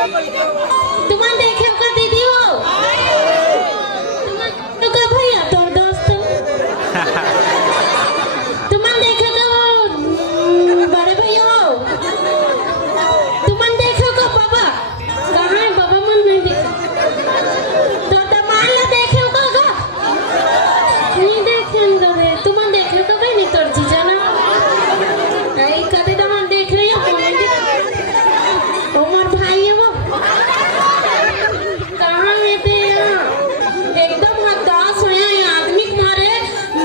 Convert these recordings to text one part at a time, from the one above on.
तुम्हारे देखे होगा दीदी हो तुम्हारे का भैया तो दोस्त तुम्हारे देखे हो बड़े भैया हो तुम्हारे देखे होगा पापा कहाँ है पापा मन नहीं दिखा तो तमाला देखे होगा नहीं देखे अंदर है तुम्हारे देखे तो भाई नहीं तोड़ चीज़ ना आई कदे तो हम देख रहे हैं उमर भाई है वो कहाँ है ते एकदम हदास हुए हैं आदमी मारे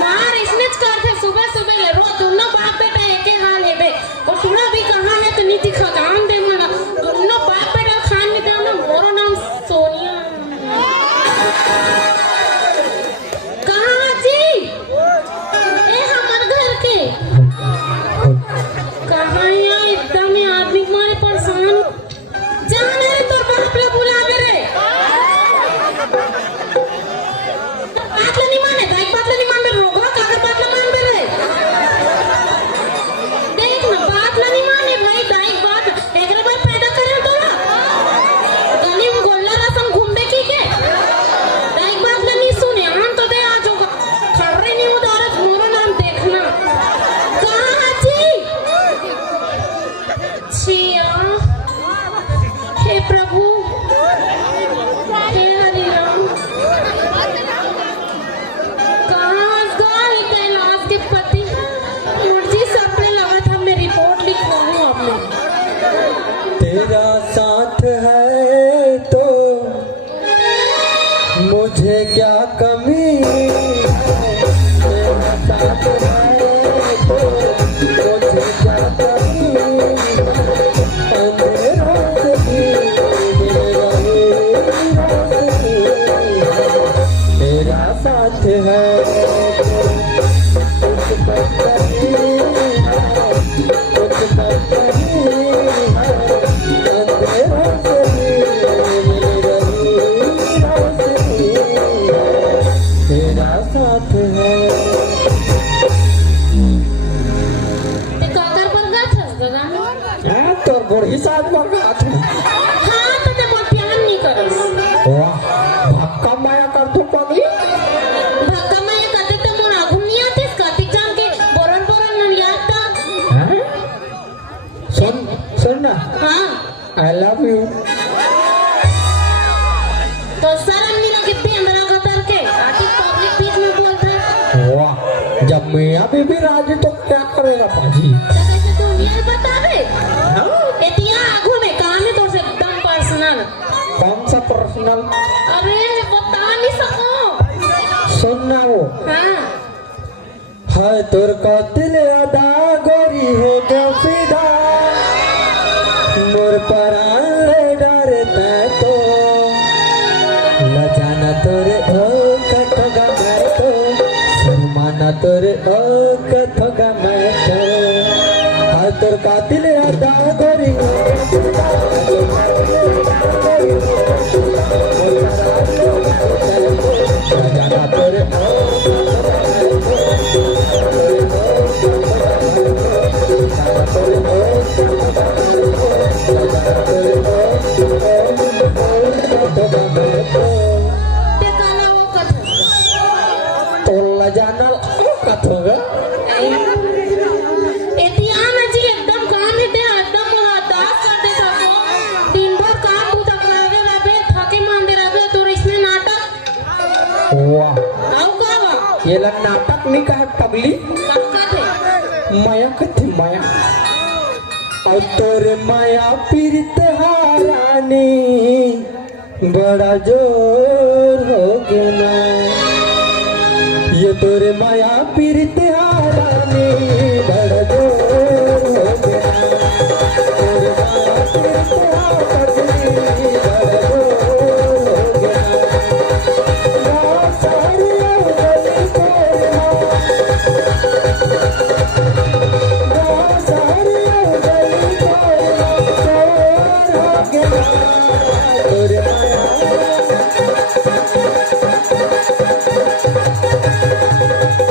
मार इसने करते सुबह सुबह ले रो दोनों बाप बेटा एक ही हाल है बे और थोड़ा भी कहाँ है तो नीति खगान दे मना दोनों बाप बेटा खान में देना मोरो नाम सोनिया कहाँ जी ए हमारे घर के कहाँ है एकदम ही आदमी मारे परेशान जाने रे तोर बाप ले बुलावे रे बात नहीं माने गाय बात नहीं मान रे रोगा कागर बात ना मान रे देख ना बात नहीं माने भाई गाय बात एक बार पैदा करे तो ना गली में गोल्ला रसम घूमबे की के गाय बात नहीं सुने हम तो दे आज होगा खड़े नहीं उधर मोरो नाम देखना कहाँ जी छिया हे प्रभु हे हरि राम कहाँ गए कैलाश के पति मुझे सपने लगा था मैं रिपोर्ट लिखवा हूँ आपने तेरा साथ है तो मुझे क्या कमी है तेरा साथ है तो मुझे क्या कमी है अंधेरों से भी मेरा ही तेरा साथ है कुछ पता नहीं कुछ पता नहीं अंधेरों से भी मेरा ही तेरा साथ है ते काकर पर गया था गगा तो बड़ी साथ पर गया था हाँ तो ते बहुत प्यार नहीं करस वाह धक्का माया कर तो पगली धक्का मैं कहते तो मोर आगू नहीं आते कतिक जान के बोरन बोरन न याद था हैं सुन सुन ना हाँ आई लव यू तो शर्म नहीं ना कितनी अंदर कतर के आके पब्लिक बीच में बोलता है वाह जब मियाँ बीबी राजी तो क्या करेगा पाजी कैसे दुनिया बतावे इतना आगू में काम है तो से एकदम पर्सनल कौन सा पर्सनल अरे बता नहीं सको सुनना वो हाँ है तुर का दिल अदा गोरी हो गया फिदा मोर पर डरता तो न जाना तोरे ओ कथगा मैं तो शर्माना तोरे ओ कथगा मैं तो है तुर का दिल अदा गोरी हो गया फिदा न जाना तोरे ते काला वो कथा तोला जाना ओ कथोगा इतना ना जी एकदम काम है ते एकदम हदास कर दे सको दिन भर काम पूरा करावे रहे थके मान दे रहे तो इसमें नाटक वाह आओ का ये लग नाटक नहीं कहा पगली कक्का थे माया कथी माया और तोरे माया पीरित हारानी बड़ा जोर हो गया ना ये तोरे माया पीरित हारानी बड़ा जोर हो गया तोरे माया पीरित हारानी बड़ा जोर हो गया ना सारी गली कोना ना सारी गली कोना जोर हो गया तोरे माया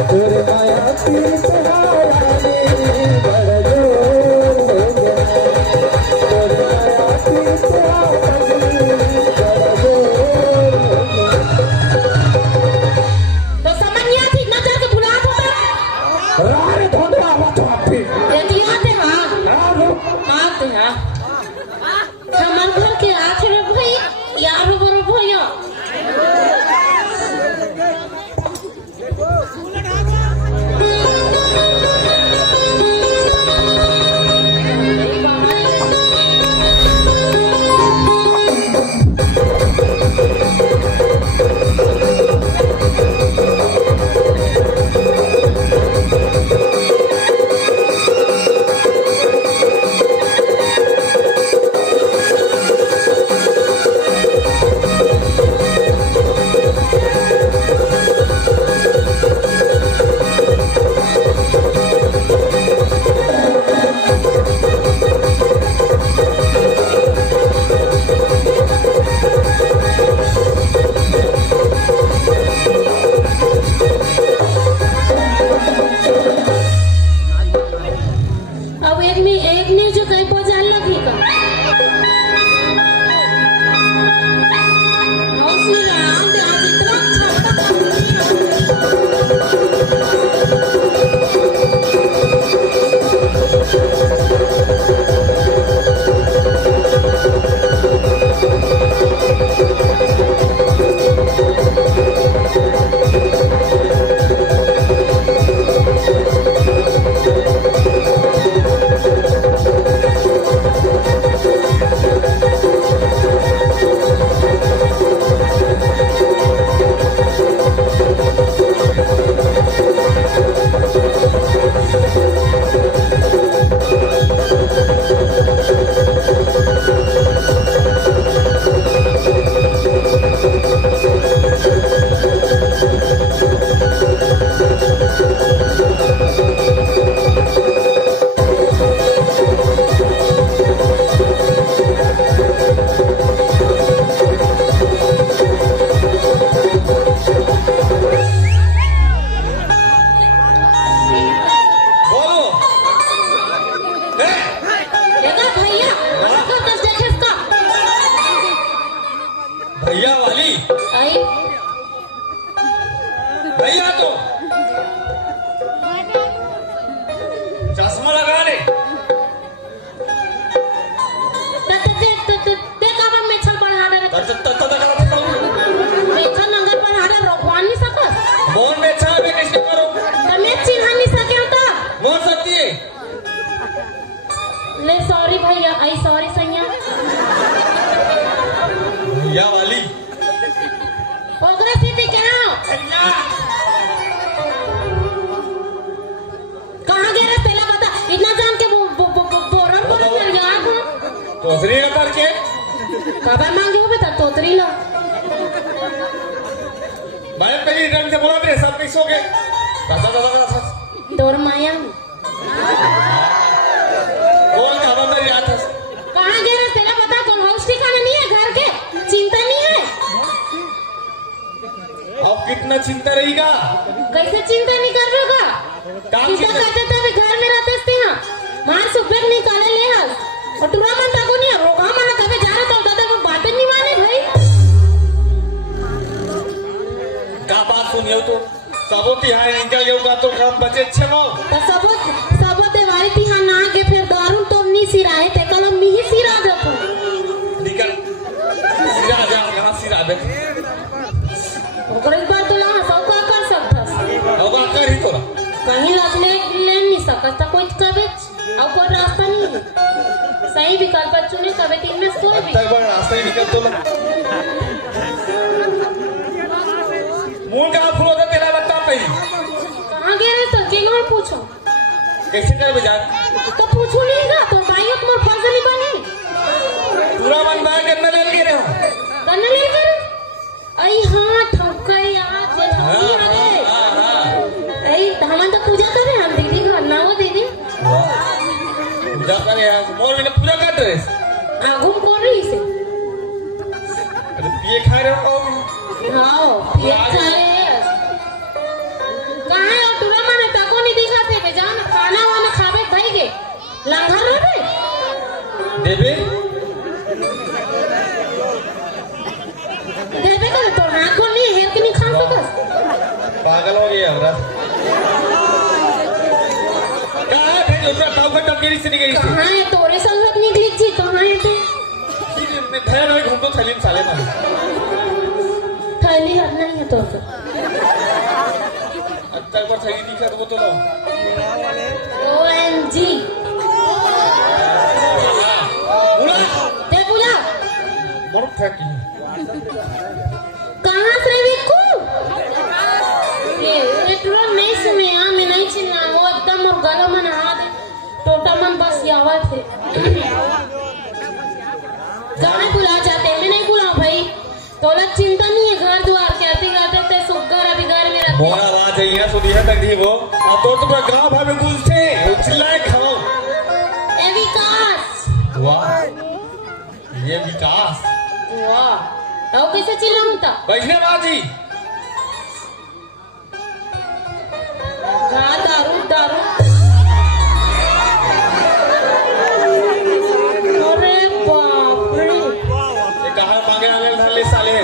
तोरे माया पीरित हारानी बड़ा जोर हो गया तोरे माया पीरित हारानी तोसरी का तार के खबर मांगे हो बेटा तोतरी लो मैं पहले रंग से बोला मेरे साथ मिक्स हो गए दादा तोर माया बोल का हवा मेरी याद है कहाँ गया रे तेरा पता कौन हाउस ठिकाना नहीं है घर के चिंता नहीं है अब कितना चिंता रहेगा कैसे चिंता नहीं कर रहा काम चिंता चिंता करते थे अभी घर में रहते थे हाँ मार सुबह निकाले ले हल और तुरा मन ताको नहीं रोगा मन कभी जा रहा तो दादा वो बातें नहीं माने भाई का बात सुनियो तो सबोती है इनका ये का तो काम बचे अच्छे मो तो सब दिवाली थी हाँ ना के फिर दारू तो नहीं सिराए थे कल मी ही सिरा दे तू निकल सिरा जा यहाँ सिरा दे ओकर एक बार तो ला सब का कर सकता अब कर ही तोरा कहीं लगले ले नहीं सकता कोई कभी और कोई रास्ता नहीं है सही विकल्प चुने कभी तीन में कोई भी तक बड़ा रास्ता ही निकल तो मुंह का फुल होता तेरा बता पहली कहाँ गए रे सच्ची कौन पूछो कैसे कर बजा तो पूछू नहीं ना तो भाई मोर फर्ज नहीं बनी पूरा मन बाहर करने ले लिए रहा करने ले कर आई हाँ ठोकर याद ये ठोकी आ गए आई हम तो पूजा करे हम दीदी घर ना वो दीदी पूजा करे यार मोर मैंने पूजा कर दे आगुम कर रही से अरे पिए खा रहे हो हाँ ये खाए कहाँ है और तुरा माने तको नहीं दिखाते बे जान खाना वाना खावे खाई के लंघर रहे देवे देवे कर तो हाथ को नहीं हेर के नहीं खा सकस पागल हो गया हमरा कहाँ है फिर उसका ताऊ का टपकेरी से निकली थी कहाँ है तोरे संगत निकली थी कहाँ है ते धैर्य में घूमतो थैली में साले मारे थैली हर नहीं है तो अच्छा एक बार थैली दिखा तो वो तो लो OMG बुला ते बुला मर फेंकी कहाँ से विकू ये तुरा नहीं सुने हाँ मैं नहीं चिल्ला वो एकदम और गला मन हाथ टोटा मन बस यावा थे कहाँ बुला जाते मैं नहीं बुलाऊं भाई तोला चिंता नहीं है घर द्वार कहते कहते ते सुगर अभी घर में रहते मोरा आवाज है यहाँ सुनिए तक दी वो अब तो पूरा गांव भर में गूंजते वो चिल्लाए खाओ ए विकास वाह ये विकास वाह तो कैसे चिल्लाऊं ता वैष्णव बाजी हाँ दारू दारू अरे बाप रे ये कहाँ मांगे आने धर ले साले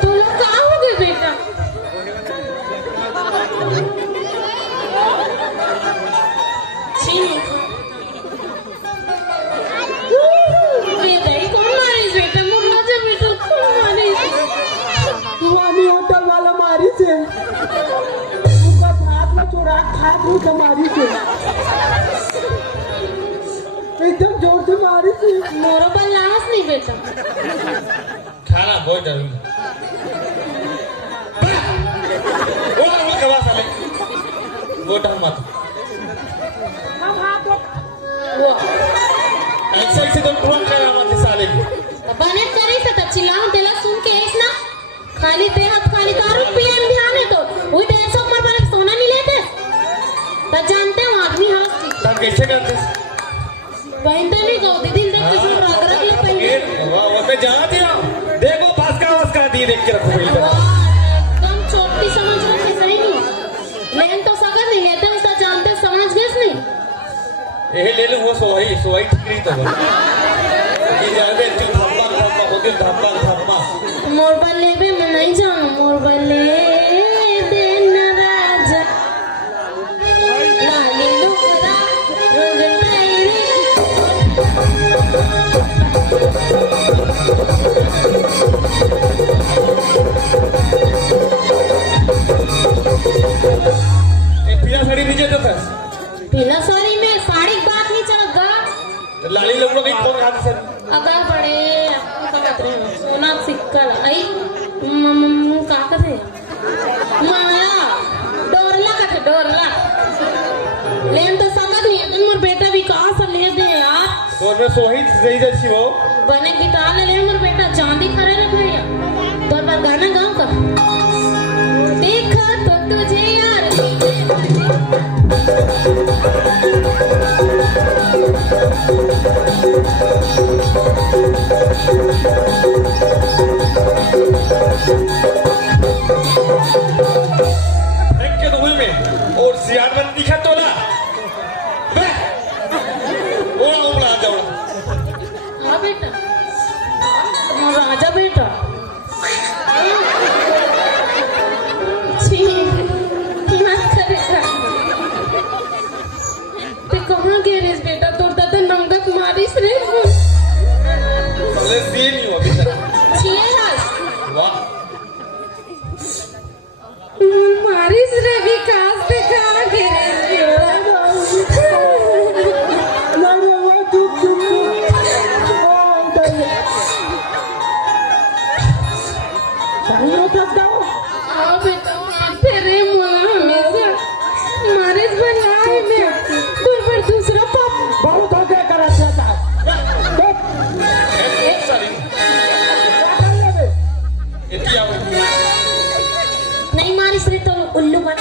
तुम लोग कहाँ हो गए बेटा चीनी बेटा ये कौन मारे बेटा मुन्ना जा बेटा कौन मारे वाली होटल वाला मारी से उसका भात में चोरा खात रू का मारी से एकदम जोर से मारी से मोरो पर लाश नहीं बेटा खाना बहुत जरूरी वो कवा साले वो डर मत वाह ऐसे ऐसे तो तुरंत कर मत साले की बने करी से तो चिल्लाऊं तेला सुन के ऐस ना खाली ते हाथ खाली दारू पिए ध्यान है तो वही 150 उम्र वाले सोना नहीं लेते तो जानते हो आदमी हाथ तब कैसे करते पहनते नहीं को दीदी देखते सब रग रग ले पहनते वाह वो पे जाना दिया देखो पास का दी देख के रखो मेरी तरफ कम छोटी समझ रखे सही नहीं लेकिन तो सगर नहीं लेते उसका जानते समझ गए नहीं ये ले लो वो सोई ठिकरी तो ये जाने तू धब्बा होते धब्बा मोर बल्ले बे मैं नहीं जानू मोर बल्ले दिन राजा लाली लुकरा रोग तेरे ये पीला साड़ी नीचे तो था पीला साड़ी में साड़ी बात नहीं चलगा तो लाली लोग एक कौन हाथ से अगर बड़े सोना सिक्का आई का करे माला डोरला का डोरला लेन तो समझ नहीं मोर बेटा विकास ले दे और मैं सोही सही जैसी हो बने गिटार ले मोर बेटा चांदी करे रे भैया तो बार गाना गाऊं का देखा तो तुझे यार देख के तो हुई में और सियार में दिखा तो ना ओला ओला आ जाओ हाँ बेटा हाँ राजा बेटा छी मत करेगा ते कहाँ गए रे बेटा तोर दादा नंगत मारिस रे अरे सी नहीं हो अभी तक छी हस वाह मारिस रे विकास ते कहाँ गए रे हाँ बेटा तेरे मोला हमेशा मारिस बनाए में पर दूसरा पाप बहुत हो गया करा चाहता एक सारी इतनी आओ नहीं मारिस रे तो उल्लू बन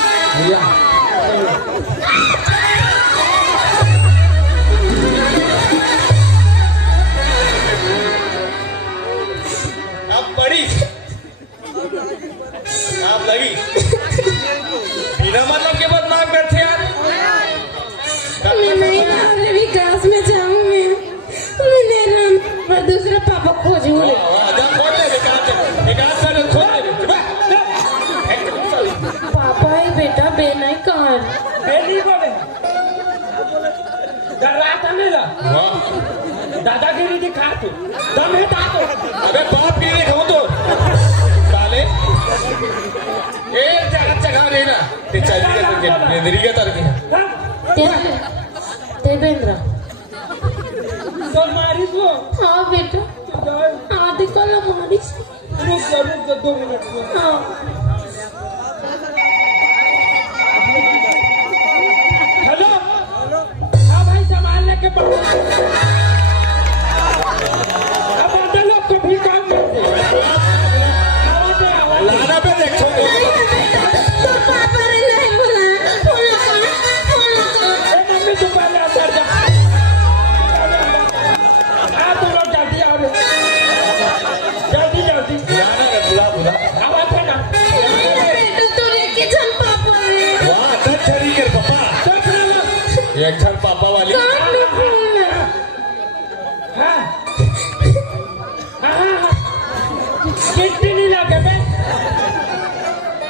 आप बड़ी आप लगी बिना मतलब के बाद मांग बैठे यार मैं नहीं अरे विकास में जाऊं मैंने राम पर दूसरा पापा खोजूंगी जब खोल ले विकास सर खोल ले पापा ही बेटा बे नहीं कर बेली बोले डराता नहीं ला दादागिरी दिखा तू दम है ताको अबे बाप की देखो तो साले ए जगह रे ना ते चाहिए के नेदरी के तरफ देवेंद्र तो मारी तो हाँ बेटा आधी कल मारिस रुक जा 2 मिनट हाँ हेलो हाँ भाई संभाल लेके बढ़ो अब आधे लोग को भी काम करते लाना पे देखो तो पापा रे नहीं बोला मम्मी तू पहले अंदर जा तू लोग जल्दी आओ जल्दी जाना है बुला आवाज है ना बेटा तू लेके चल पापा रे वाह दस छरी के पापा एक छर पापा वाली हाँ कितनी नहीं लगे बे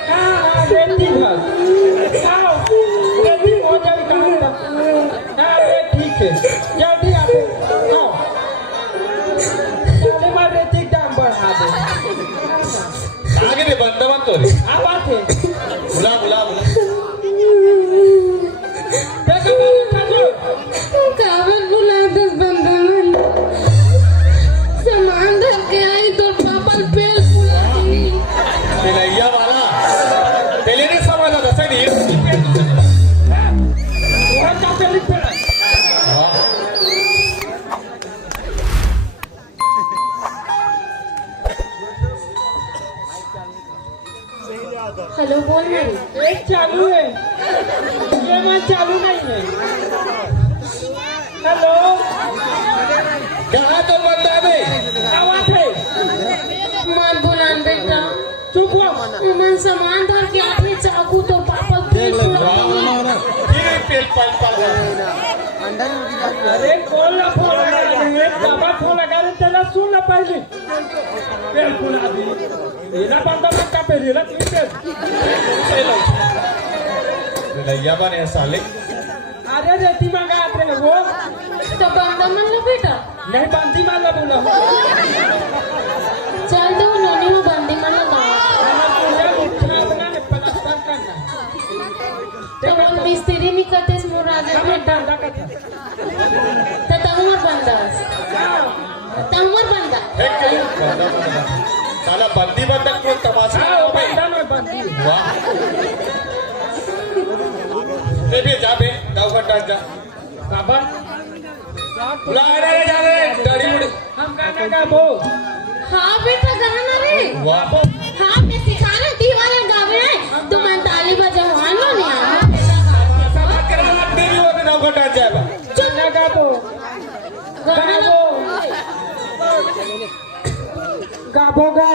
हाँ रेडी आओ रेडी हो जाए काम तक हाँ ठीक है जल्दी आओ चले मार रेती दाम बढ़ा दे आगे दे बंदा बंद तो रे आवाज है बुला देखो बाबू काबर बुला 10 बंदा मन सामान धर के आई तो पापा पेल बुला दी पिलैया वाला पहले ने समझा था सही वहाँ का पे लिख पड़ा हेलो बोल मेरी एक चालू है ये मत चालू नहीं है हेलो कहाँ तो बंदा है आवाज है मत बुलान बेटा चुप हो मन सामान धर के आते चाकू तो पापा पेल बुला दी तेल पल अरे कौन ला फोन लगा रहे बाबा फोन लगा रहे चला सुन ला पहले पेल बुला दी ये ना बंदा मत का पे रे ठीक है पिलैया बने साले अरे रेती मांगा आपने लोगों तो बंदा मन लो बेटा नहीं बंदी माला बोला चल दो नोनी में बंदी मन लगा तो मन मिस्त्री नहीं करते इस मुरादे बेटा तो तमर बंदा तमर बंदा साला बंदी बंदक को तमाशा वाह ले भी जा बे दाव का जा बाबा ला रे जा रे दाढ़ी मुड़ी हम गाना गाबो हाँ बेटा गाना रे वापो हाँ मैं सिखाना दीवाना गावे है तुम ताली बजावानो नहीं आ सब करा लगती हो तो नौका डाल जाएगा गाना गाबो गाबो गाबोगा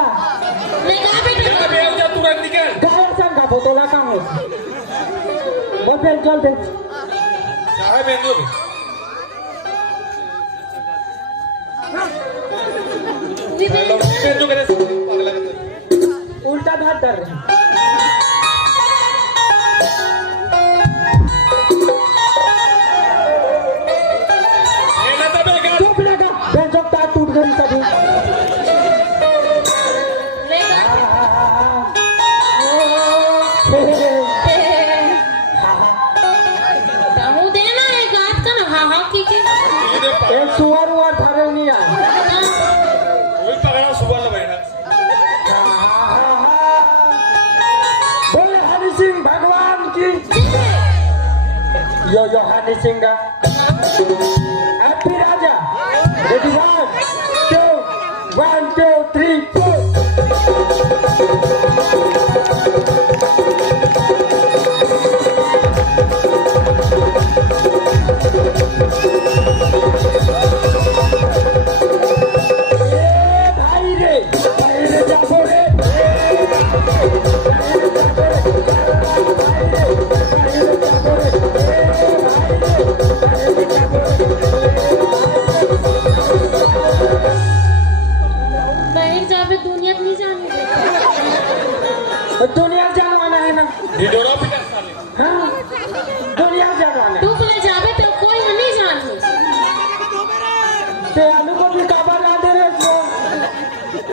मैं गा बेटा क्या बे जा तुरंत निकल गाया संग गाबो तो ला का हो बोल दे चल दे क्या है बेंदो हेलो बेंदो करे पागल लगता उल्टा हाथ कर रहे हैं ये ना तबे का चुप लगा बेंचो तार टूट गई सभी मैं गा कहूँ देना है गात का ना हाँ हाँ की ये दे एक सुअर उअर धरे नहीं आ वही पकड़ा सुबह ला बैठा बोले हनी सिंह भगवान की यो हनी सिंह का हैप्पी राजा रेडी 1 2 3 बहन जावे दुनिया नहीं जानी दुनिया जानवाना है ना ढिढोरा पिटा साले हाँ दुनिया जानवाना तू बोले जावे तो कोई नहीं जानी ते आलू को भी काबा ला दे रहे को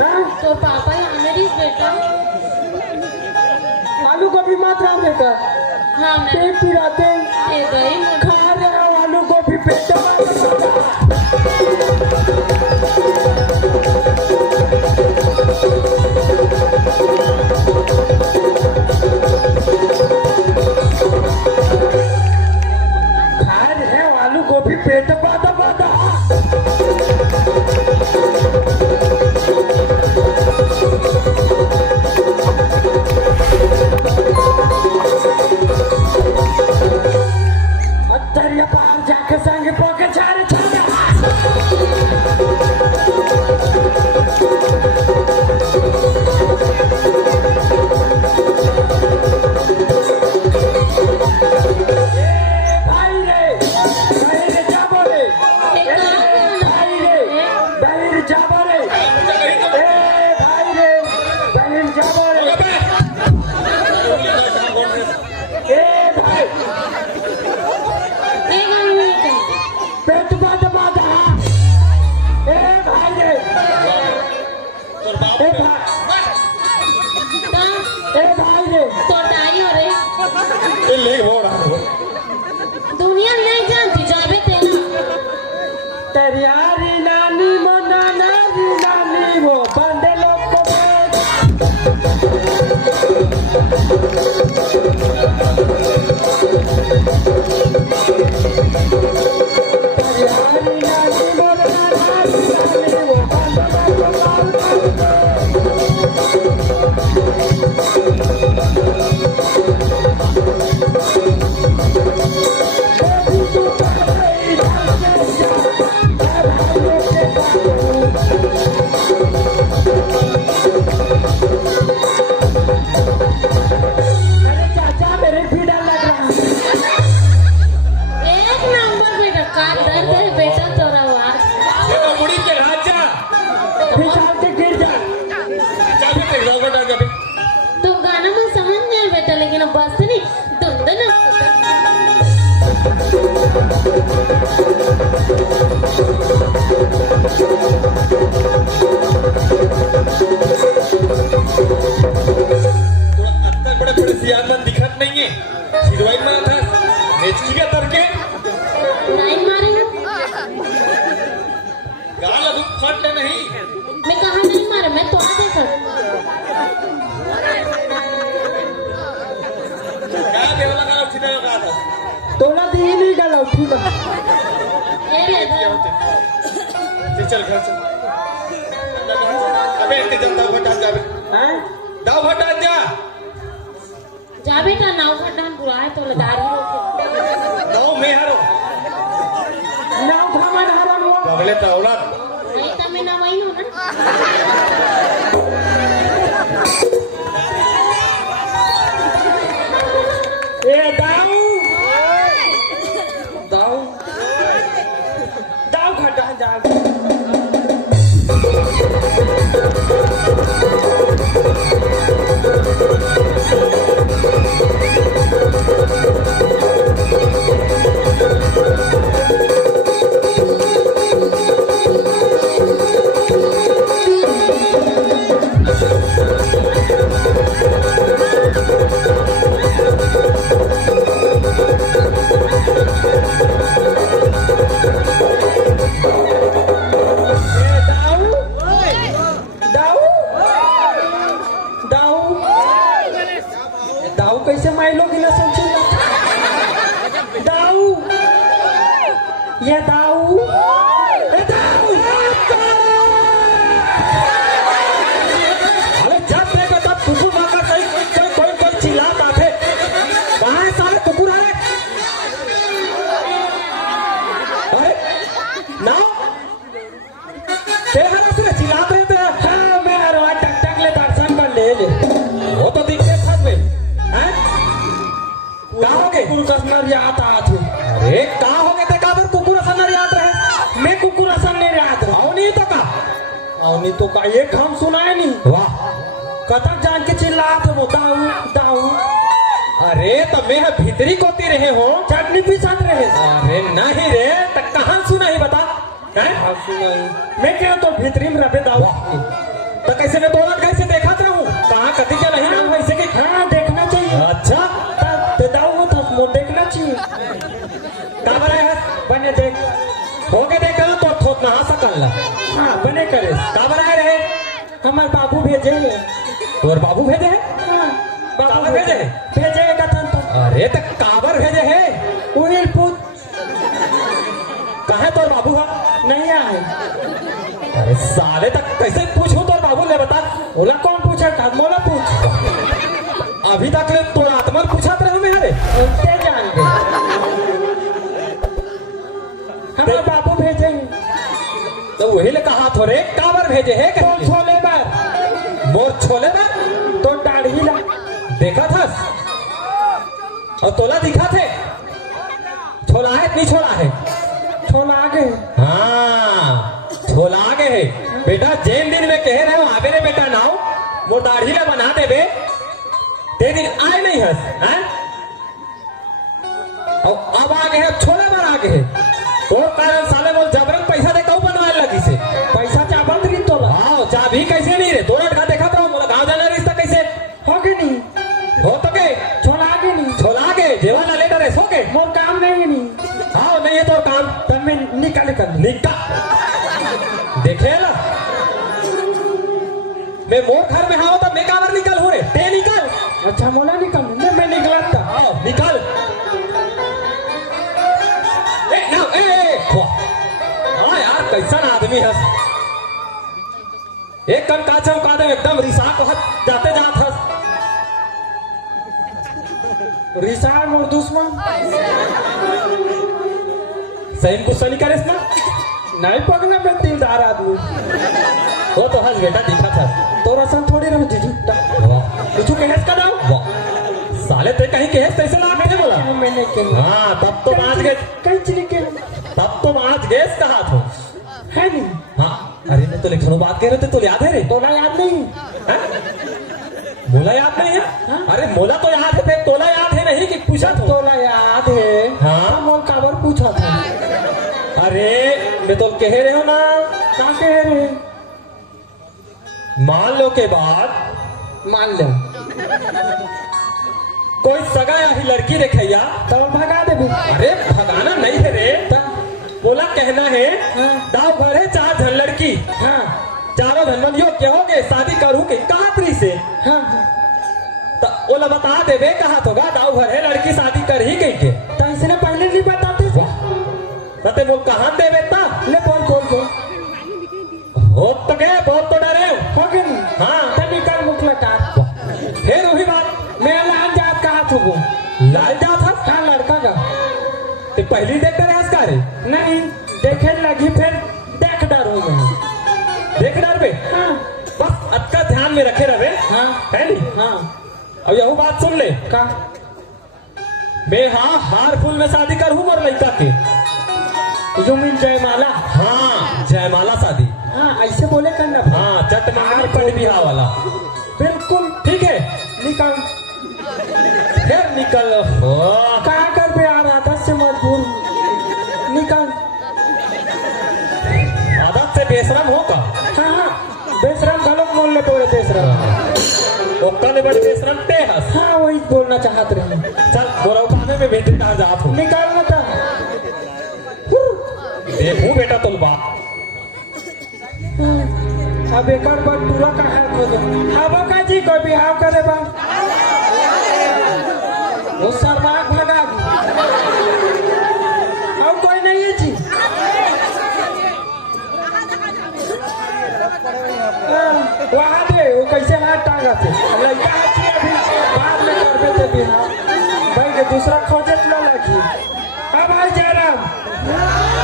हाँ तो पापा अमेरिस बेटा आलू को भी मात्रा देकर हाँ मैं पेट पिराते ये गई खा रहे हो आलू को भी पेट खा रहे हो आलू को भी पेट बाधा बाधा दरिया पार जाके संग पोके छाड़ छाड़ भाई रे जा बोले भाई रे जा बोले भाई रे बहन जा बोले भाई एक मिनट पेट बाधा बाधा भाई रे तोर बाप ए ता भाई रे तो दाई हो रे ये ले हो रहा है दुनिया नहीं जानती जावे तेरा तेरी नानी मो नानी वो बंदे लोग को तेरी नानी मो नानी वो बंदे लोग अरे चाचा मेरे भी डर लग रहा है एक नंबर बेटा का दर्द है बेटा तोरा वार ये तो मुड़ी के राजा फिसल के गिर जा चाबी ते नौका डाल जाबे तो गाना में समझ नहीं बेटा लेकिन अब बस नहीं धुंध ना थोड़ा अंतर बड़े बड़े सियारमन दिखत नहीं है सिरवाई में था हेचकी का तरके नहीं मारी हूँ गाल अदु फट ले नहीं मैं कहा नहीं मारा मैं तो आगे कर क्या देवला का सीधा लगा था तोला दी नहीं गला उठी ये ले चल घर चल अबे एक जन दाव भटान जाबे हैं दाव भटान जा जा बेटा नाव फटान बुलाए तो लदारी रोके दाव में हरो नाव भमन हरन वो बगले टावला नहीं तमे ना वही हो ना ए दाऊ दाऊ दाऊ घटा जा दाऊ कैसे माइलो गिला समझे दाऊ ये दाऊ ए दाऊ अरे जब देखो तब कुकुर माका कोई चिल्लाता थे कहाँ है सारे कुकुर है अरे नाउ तेरा से चिल्लाते रहे थे हाँ मैं अरवा टक टक ले दर्शन कर ले वो तो दिखते थक गए हैं कहाँ हो गए कुकुर कसनर याद आते अरे कहाँ हो गए थे काबर कुकुर असनर याद रहे मैं कुकुर असन नहीं याद रहा आओ नहीं तो का एक हम सुनाए नहीं वाह कथक जान के चिल्लाते वो दाऊ दाऊ अरे तो मैं भीतरी कोती रहे हो चटनी पिसात रहे अरे नहीं रे तो कहाँ सुना ही बता हैं सुनाई मैं क्या तो भीतरी में रहे दाऊ तो कैसे मैं दौलत कैसे देखा रहूं कहाँ कति क्या नहीं ना वैसे कि हाँ देखना चाहिए अच्छा तो दाऊ तो मोर देखना चाहिए कहाँ बनाए है बने देख हो के देख तो थोत नहा सकल ला हाँ बने करे कहाँ बनाए रहे हमारे बाबू भेजे हैं और बाबू भेजे हैं हाँ बाबू भेजे हैं भेजे हैं कथन तो अरे तो काबर भेजे हैं वही पूछ कहाँ तो बाबू का नहीं आए अरे साले तक कैसे पूछूं तो बाबू ने बता बोला कौन पूछा मोला पूछ अभी तक ले तो आत्मा पूछा रहे मैं अरे उनसे जान गए हमारे बाबू भेजे तो वही ले कहा थोड़े काबर भेजे है छोले बार मोर छोले बार तो दाढ़ी ला देखा था और तोला दिखा थे छोला है नहीं छोला है छोला आगे हाँ छोला आगे है बेटा जैन दिन में कह रहे हो आगे रे बेटा नाव मोर दाढ़ी ला बना दे बे ते दिन आए नहीं हस हैं और अब आगे है छोले बार आगे है तो कारण साले बोल जबरन पैसा दे कऊ बनवाए लगी से पैसा चाबल रही तो हाँ चाबी कैसे नहीं रे तोरा ढा देखा तो मोला गांव जाना रिश्ता कैसे हो के नहीं हो तो के छोला आगे नहीं छोला आगे जेवाना लेटर है सो के मोर काम नहीं हाँ नहीं है तो काम तब मैं निकाल निकाल देखे ना मैं मोर घर में हाँ तब मैं काबर निकल हो रे ते निकल अच्छा मोला निकल मैं निकला था आओ निकल हाँ यार कैसा आदमी है एक कन काचा उका दे एकदम रिसा को हट जाते जात हस रिसा मोर दुश्मन सही गुस्सा नहीं करे ना नहीं पगना मैं दिलदार आदमी वो तो हंस बेटा दिखा था तो रसन थोड़ी रहो झुझुकता कुछ कहस का दाओ साले ते कहीं कहस कैसे ना मैंने बोला मैंने हाँ तब तो आज गए कहीं चली के तब तो आज गैस कहा था है नहीं हाँ अरे मैं तो लिखनो बात कह रहे थे तो याद है रे तोला याद नहीं है मोला याद नहीं है अरे मोला तो याद है तोला याद है नहीं कि पूछा था तोला याद है हाँ मोल काबर पूछा था अरे मैं तो कह रहे हो ना क्या कह रहे मान लो के बाद मान लो कोई सगा या ही लड़की देखैया तो भगा दे अरे भगाना नहीं है रे बोला कहना है दाव भर है 4 धन लड़की हाँ चारों धनवन योग्य हो गए शादी करूँ के कहा प्री से हाँ तो बोला बता दे बे कहा तो दाव भर है लड़की शादी कर ही गई के तो इसने पहले नहीं बताते बोल कहाँ दे बेटा ले बोल बोल बोल बहुत तो गए, बहुत तो डरे हो गई हाँ तनी कर मुखला टाट फिर वही बात मैं लान जात कहा थो वो लाल जा था हाँ लड़का का ते पहली देखते रहे इसका रे नहीं देखे लगी फिर देख डर हो गए देख डर पे हाँ बस अटका ध्यान में रखे रहे हाँ है नी हाँ अब यही बात सुन ले का मैं हाँ हार फूल में शादी करूँ और लड़का के जो मिल जयमाला हाँ जयमाला शादी हाँ ऐसे बोले करना हाँ चट मंगनी पड़ बिहा वाला बिल्कुल ठीक है निकल फिर निकल हो कहा कर पे यार आदत से मजबूर निकल आदत से बेशरम हो का हाँ हाँ बेशरम गलत बोल ले तोड़े बेशरम ओक्का ने बड़े बेशरम पे हंस हाँ वही बोलना चाहत रहे चल गोरव खाने में बेटे कहाँ जा तू निकालना था देखूं बेटा तुल बा अब एक बार पूरा कहा खोज अब का जी कोई बिहाव करे बा वो सरबाग भगा अब कोई नहीं है जी वहाँ दे वो कैसे हाथ टांगा थे लड़का हाथी अभी बाद में कर देते बिहाव भाई के दूसरा खोजे ना लगी अब भाई जयराम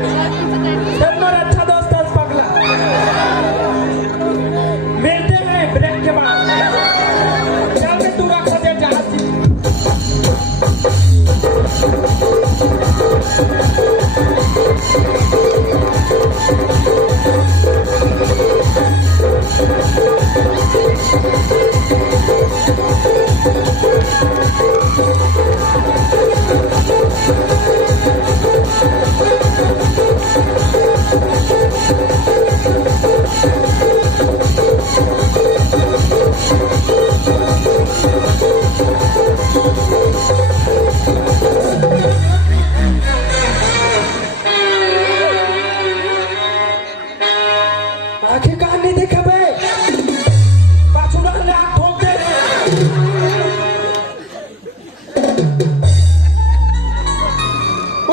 नंबर अच्छा दोस्त है पगला मिलते हैं ब्रेक के बाद चल के तू रख दे जहाज आखिर कहानी देखे बे पाछुड़ा ले आग ठोक दे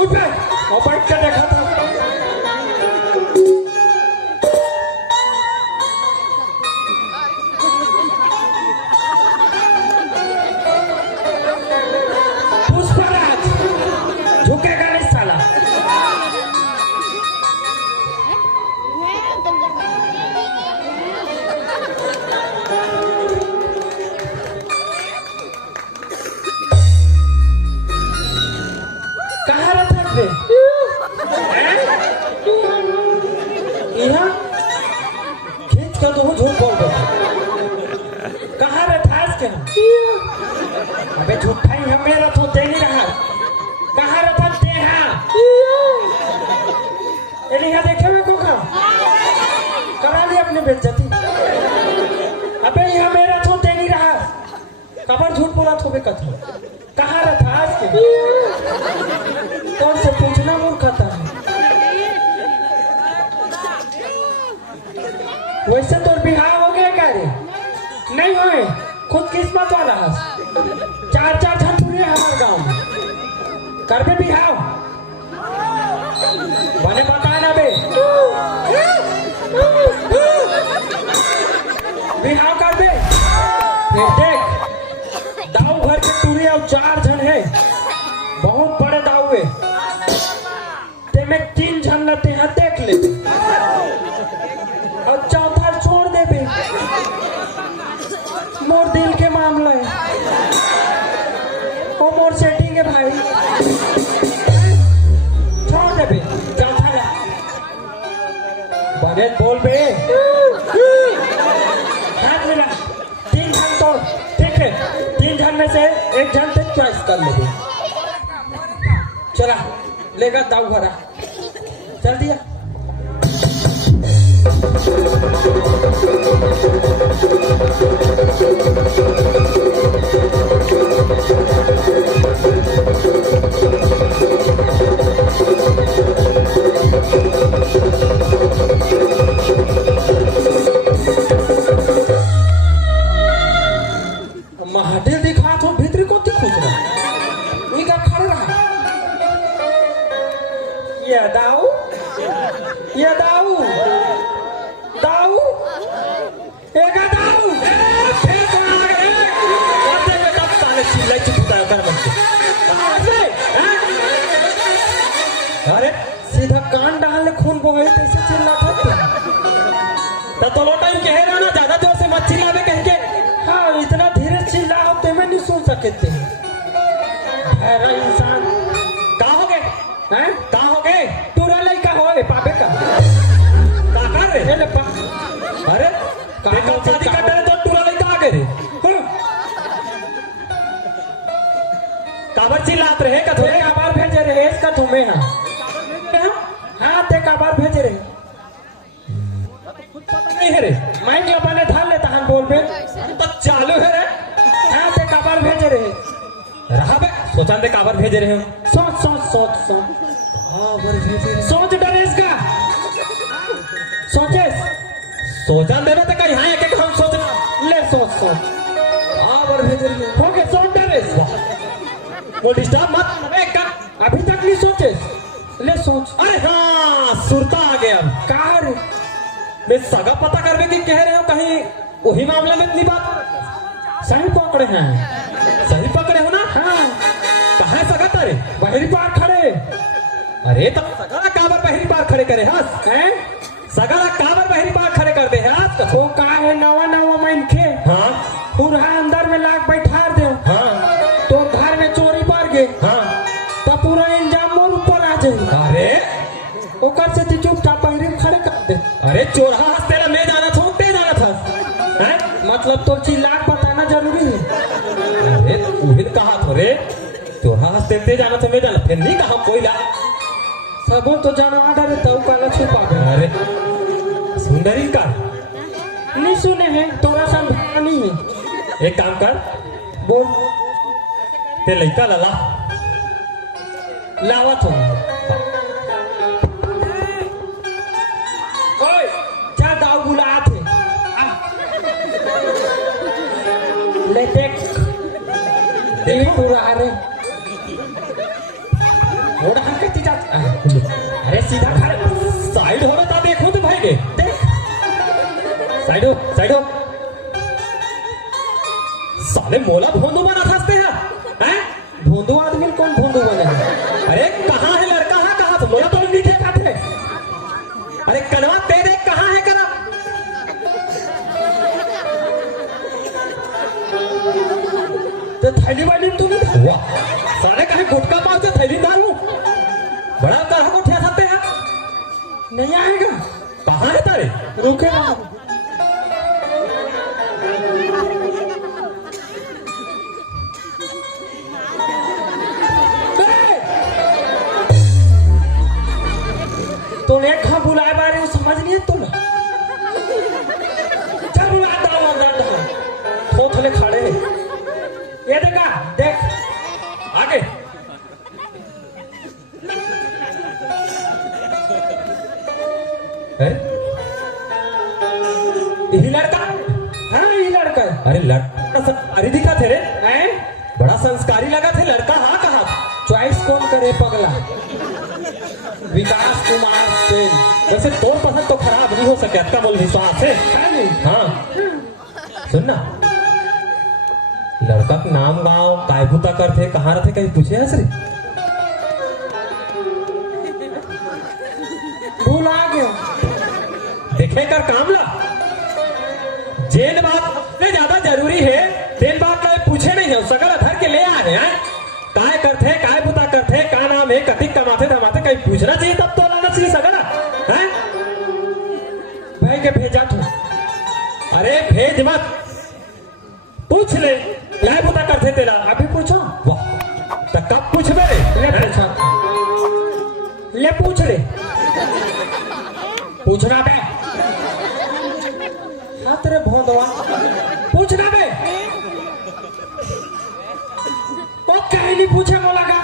उठ बे और बैठ के देखा था पुष्पराज झुकेगा नहीं साला कहाँ रखा थे यहाँ खींच कर दो झूठ बोल दो कहाँ रखा इसके अबे झूठा ही हम मेरा तो दे नहीं रहा कहाँ रखा ते हाँ यहाँ देखे मैं को करा ली अपनी बेइज्जती अबे यहाँ मेरा तो दे नहीं रहा कबर झूठ बोला तो बेकत कहाँ रखा आज के कौन से पूछना मूर्खता है वैसे तो बिहार हो गया क्या रे नहीं हुए खुद किस्मत वाला है चार चार छठुरी है हमारे गांव में कर बे बिहार बने बताना बे बिहार कर बे देख दाऊ भर के टूरी और 4 जन है बहुत बड़े दाऊ है ते में 3 जन लेते हैं देख लेते और चौथा छोड़ दे बे मोर दिल के मामला है वो मोर सेटिंग है भाई छोड़ दे बे चौथा ला बने बोल बे हाथ मिला 3 जन तो ठीक है 3 जन में से 1 जन से चॉइस कर ले चला लेगा दाऊ भरा चल दिया महादेव दिखा तो भीतरी को खुश रहा खड़े रहा ये दाऊ ये दाऊ दाऊ एक दाऊ अरे सीधा कान डालने खून बहे कैसे चिल्लाता तो लो टाइम कह रहे हो ना ज्यादा जोर से मत चिल्लावे कह के हाँ इतना धीरे चिल्लाओ तो मैं नहीं सुन सकते अरे इंसान कहाँ हो गए हैं कहाँ हो गए टूरा लड़का हो पापे का काका रे अरे काका शादी करते रहे तो टूरा लड़का आ गए रे काबर चिल्लात रहे का थोड़े काबर भेजे रहे इसका तुम्हें हाँ ते काबर भेजे रहे नहीं है रे माइक लबाने ढाल लेता हम बोल पे तो चालू है रे हाँ ते काबर भेजे रहे रहा बे सोचा ते काबर भेजे रहे हो सोच सोच सोच सोच काबर भेजे रहे सोच डरेस का सोचे सोचा देवे तो कहीं हाँ एक हम सोचना ले सोच सोच काबर भेजे रहे हो गए सोच डरेस वो डिस्टर्ब मत अबे का अभी तक नहीं सोचे ले सोच अरे हाँ सुरता आ गया अब कहा रे मैं सगा पता करने की कह रहे हो कहीं वही मामले में इतनी बात सही पकड़े हैं सही पकड़े हो ना हाँ कहाँ है सगा तारे बहरी पार खड़े अरे तब सगा काबर बहरी पार खड़े करे हंस हैं सगा काबर बहरी पार खड़े कर दे हंस वो कहा है नवा नवा मन खे हाँ पूरा अंदर में लाग बैठा दे हाँ तो घर में चोरी पर गए हाँ तब पूरा इंजाम मोर ऊपर आ जाए अरे ओकर से तू चुपचाप बहरी खड़े कर दे अरे चोरहा हंस तेरा मैं जाना था ते जाना था हैं मतलब तो चिल्ला बताना जरूरी है अरे तू कहा तो रे चोरहा हंस ते जाना था मैं जाना फिर नहीं कहा कोई ला सब तो जाना डरे तो काला छुपा गया अरे सुंदरी का नहीं सुने हैं तोरा समझा नहीं है एक काम कर बोल ते लइका लला लावत हो ओए क्या दाव बुला थे ले देख देख पूरा रे ओड़ा के चीज अरे सीधा खड़े साइड हो रहा था देखो तो भाई देख साइड हो साले मोला भोंदू बना थासते हैं भोंदू आदमी कौन भोंदू बने अरे कहाँ है लड़का है कहाँ तो मोला तो नहीं देखा थे अरे कनवा तेरे कहाँ है कना तो थैली वाली तू नहीं हुआ साले कहे गुटका पास से थैली डालू बड़ा कहा को ठेसा सकते हैं नहीं आएगा कहाँ है तारे रुके ना तो एक खा बुलाए बारे में समझ नहीं है तुम चल बुलाता हूँ अंदर थोथले खड़े ये देखा देख आगे यही लड़का हाँ यही लड़का अरे लड़का संस्कारी दिखा थे रे हैं बड़ा संस्कारी लगा थे लड़का हाँ कहा चॉइस कौन करे पगला विकास कुमार सेन वैसे तोर पसंद तो खराब नहीं हो सके आपका बोल विश्वास है हाँ सुनना लड़का का नाम गाँव कायबूता करते कहाँ रहते कहीं पूछे है सर भूल आ गया देखे कर काम ला जेन बात सबसे ज्यादा जरूरी है तेन बात का पूछे नहीं है सगल अधर के ले आए हैं काय करते काय बुता करते का नाम है कतिक कमाते धमाते कहीं पूछना चाहिए तब तो लाना चाहिए सगल है भाई के भेजा तू अरे भेज मत पूछ ले काय बुता करते तेरा अभी पूछो वाह तो कब पूछ ले पूछा ले पूछ ले पूछना बे हाँ तेरे भोंदवा पूछना बे वो कहीं नहीं पूछे वो लगा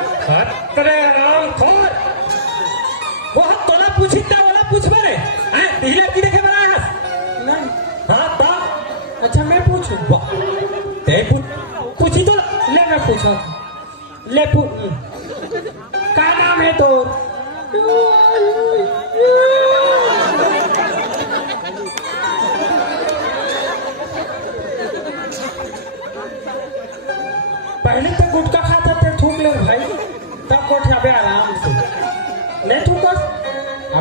तेरे राम खोर वो हम तोला पूछिता वाला पूछ बने हैं दिले की देखे बनाया हस नहीं हाँ ता अच्छा मैं पूछूं वाह ते पूछी तो ले मैं पूछा ले पूछ का नाम है तो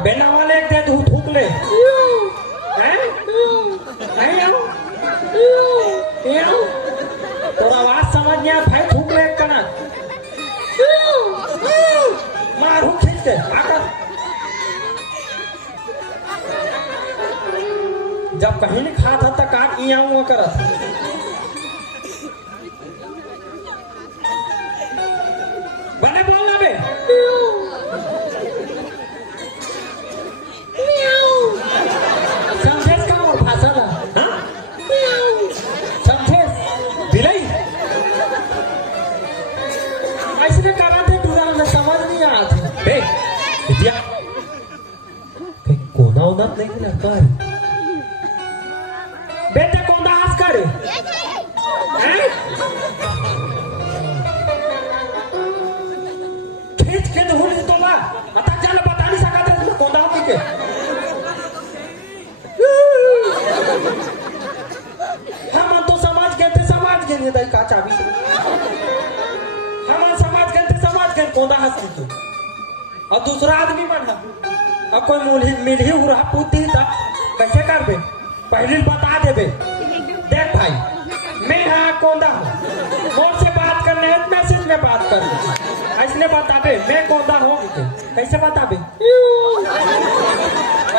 अबे ना वाले एक दे तू थूक ले हैं नहीं आओ ये आओ तोरा आवाज समझ नहीं आ भाई थूक ले एक कना मारू खींच के आकर जब कहीं नहीं खा था तक आग ई आऊंगा करत बने बोलना बे समझेस का और भाषा ना हाँ समझेस बिलाई ऐसे करा थे डूरा में समझ नहीं आ था बे इतिया कोना उना नहीं मिला कर बेटे कोना हंस कर हैं खींच के तो हुल तो ला अता चल बता नहीं सका था कोना होती के हम तो समाज के थे समाज के लिए दई का चाबी हम समाज के थे समाज के कोना हंस तू और दूसरा आदमी बना अब कोई मिलही हो रहा पूछती था कैसे कर बे पहले बता दे बे देख भाई मैं यहाँ कोंदा हूँ फोन से बात करने है मैसेज में बात कर ऐसने बता बे मैं कोंदा हूँ कैसे बता बे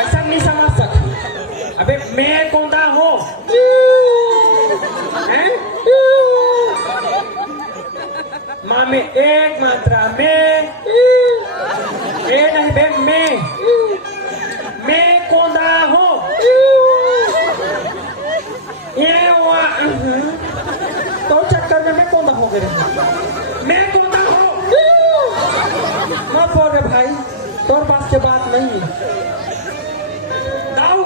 ऐसा नहीं समझ सकती अबे मैं कोंदा हूँ माँ में एक मात्रा में ए नहीं बे मैं कोंदा हूँ ये तो चक्कर में मैं कोंदा हो गया मैं कोंदा हूँ मत बोल रहे भाई तोर पास के बात नहीं दाऊ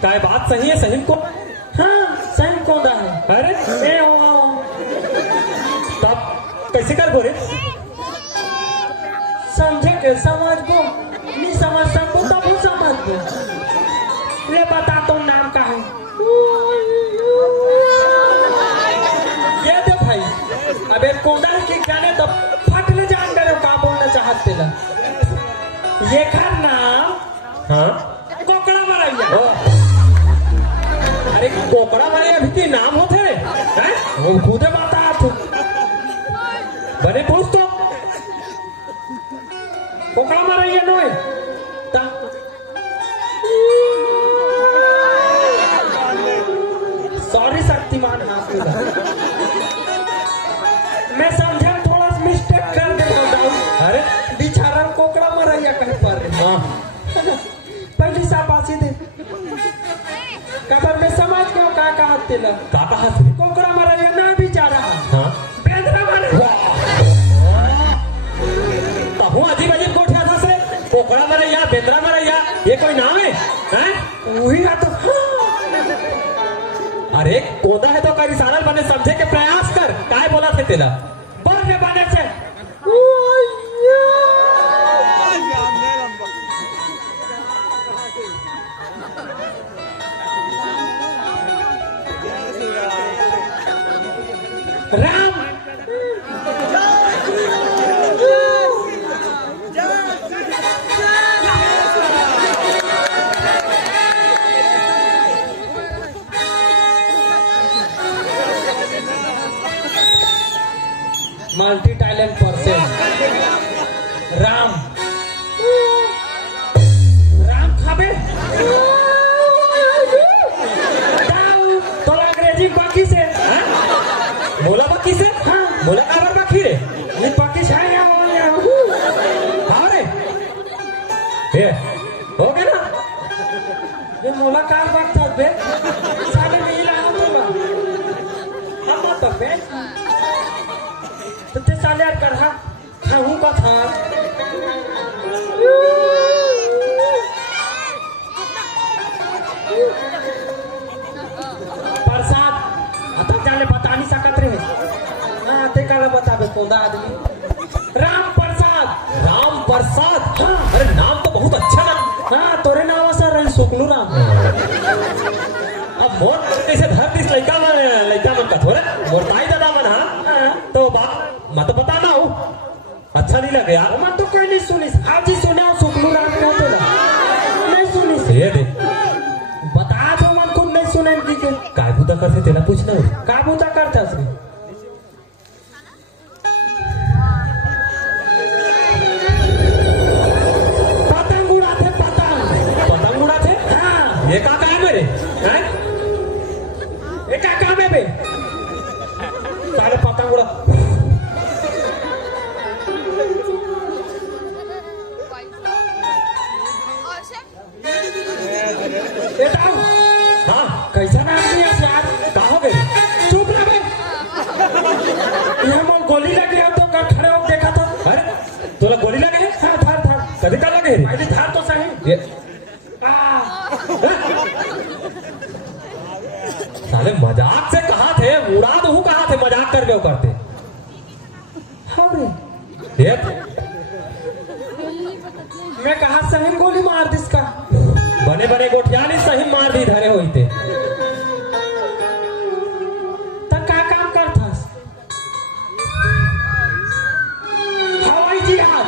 क्या बात सही है सही को हाँ सही कोंदा है अरे तब कैसे कर बोले समझे के समझ को नहीं समझ सकूं तब वो समझ को ले बता तो नाम का है ये दे भाई अबे कोंदा की गाने तो फट ले जान करे का बोलना चाहते ला ये का नाम हाँ कोकड़ा मरैया अरे कोकड़ा मरैया भी के नाम होते हैं वो खुद बता तू बने पूछ तो कोकड़ा मरैया नोए ता सॉरी शक्तिमान हाथ में मैं समझा थोड़ा मिस्टेक कर दे अरे बेचारा कोकड़ा मरैया कहीं पर पहली शाबाशी दे कबर में समझ क्यों का कहा तेला का कहा कोकड़ा मरैया ना बेचारा हां बेंद्रा मरैया तब अजीब अजीब कोठिया था से कोकड़ा मरैया बेंद्रा मरैया ये कोई नाम है हैं वही का तो अरे कोदा है तो कई सारल बने समझे के प्रयास कर काय बोला थे तेला बोल के बने से Ram multi talent person Ram Ram खाबे तो अंग्रेजी बाकी से बोला बाकी से हाँ बोला काबर बाकी रे ये बाकी छाए हाँ रे ये हो गया ना ये मुलाकात वक्त था बे साले में इला हम तो बे तो ते साले यार कर हा खाऊं का था प्रसाद आता जाने बता नहीं सकत रे हाँ ते काला बता बे कौन आदमी राम प्रसाद हाँ अरे नाम तो बहुत अच्छा नाम हाँ तोरे नाम सर रहे सुकलू राम अब मोर कैसे धर दिस लड़का मन का थोड़े मोर ताई दादा मन हाँ तो बात मत बता ना हो अच्छा नहीं लगे यार। मन तो कोई नहीं सुनी आज ही सुने सुखलू राम कहते ना नहीं सुनी ये दे बता दो मन को नहीं सुने की काय बुता करते तेला पूछना हो काबूता करता उसने पतंग उड़ाते पतंग उड़ाते। हाँ ये का काम है रे हैं? ये क्या काम है बे सारे पतंग उड़ा ये दाऊ हाँ कैसा नाम दिया यार कहा हो गए चुप रह बे यहाँ मोल गोली लगी है तो का खड़े हो देखा था अरे तोला गोली लगे है? हाँ धार धार कभी का लगे रे? पहले धार तो सही ये आ साले मजाक से कहा थे उड़ा दो कहा थे मजाक कर गए करते हाँ रे ये मैं कहा सही गोली मार दिस का बने बने गोठिया ने सही मार दी धरे हुई थे। तब क्या काम करता हवाई जहाज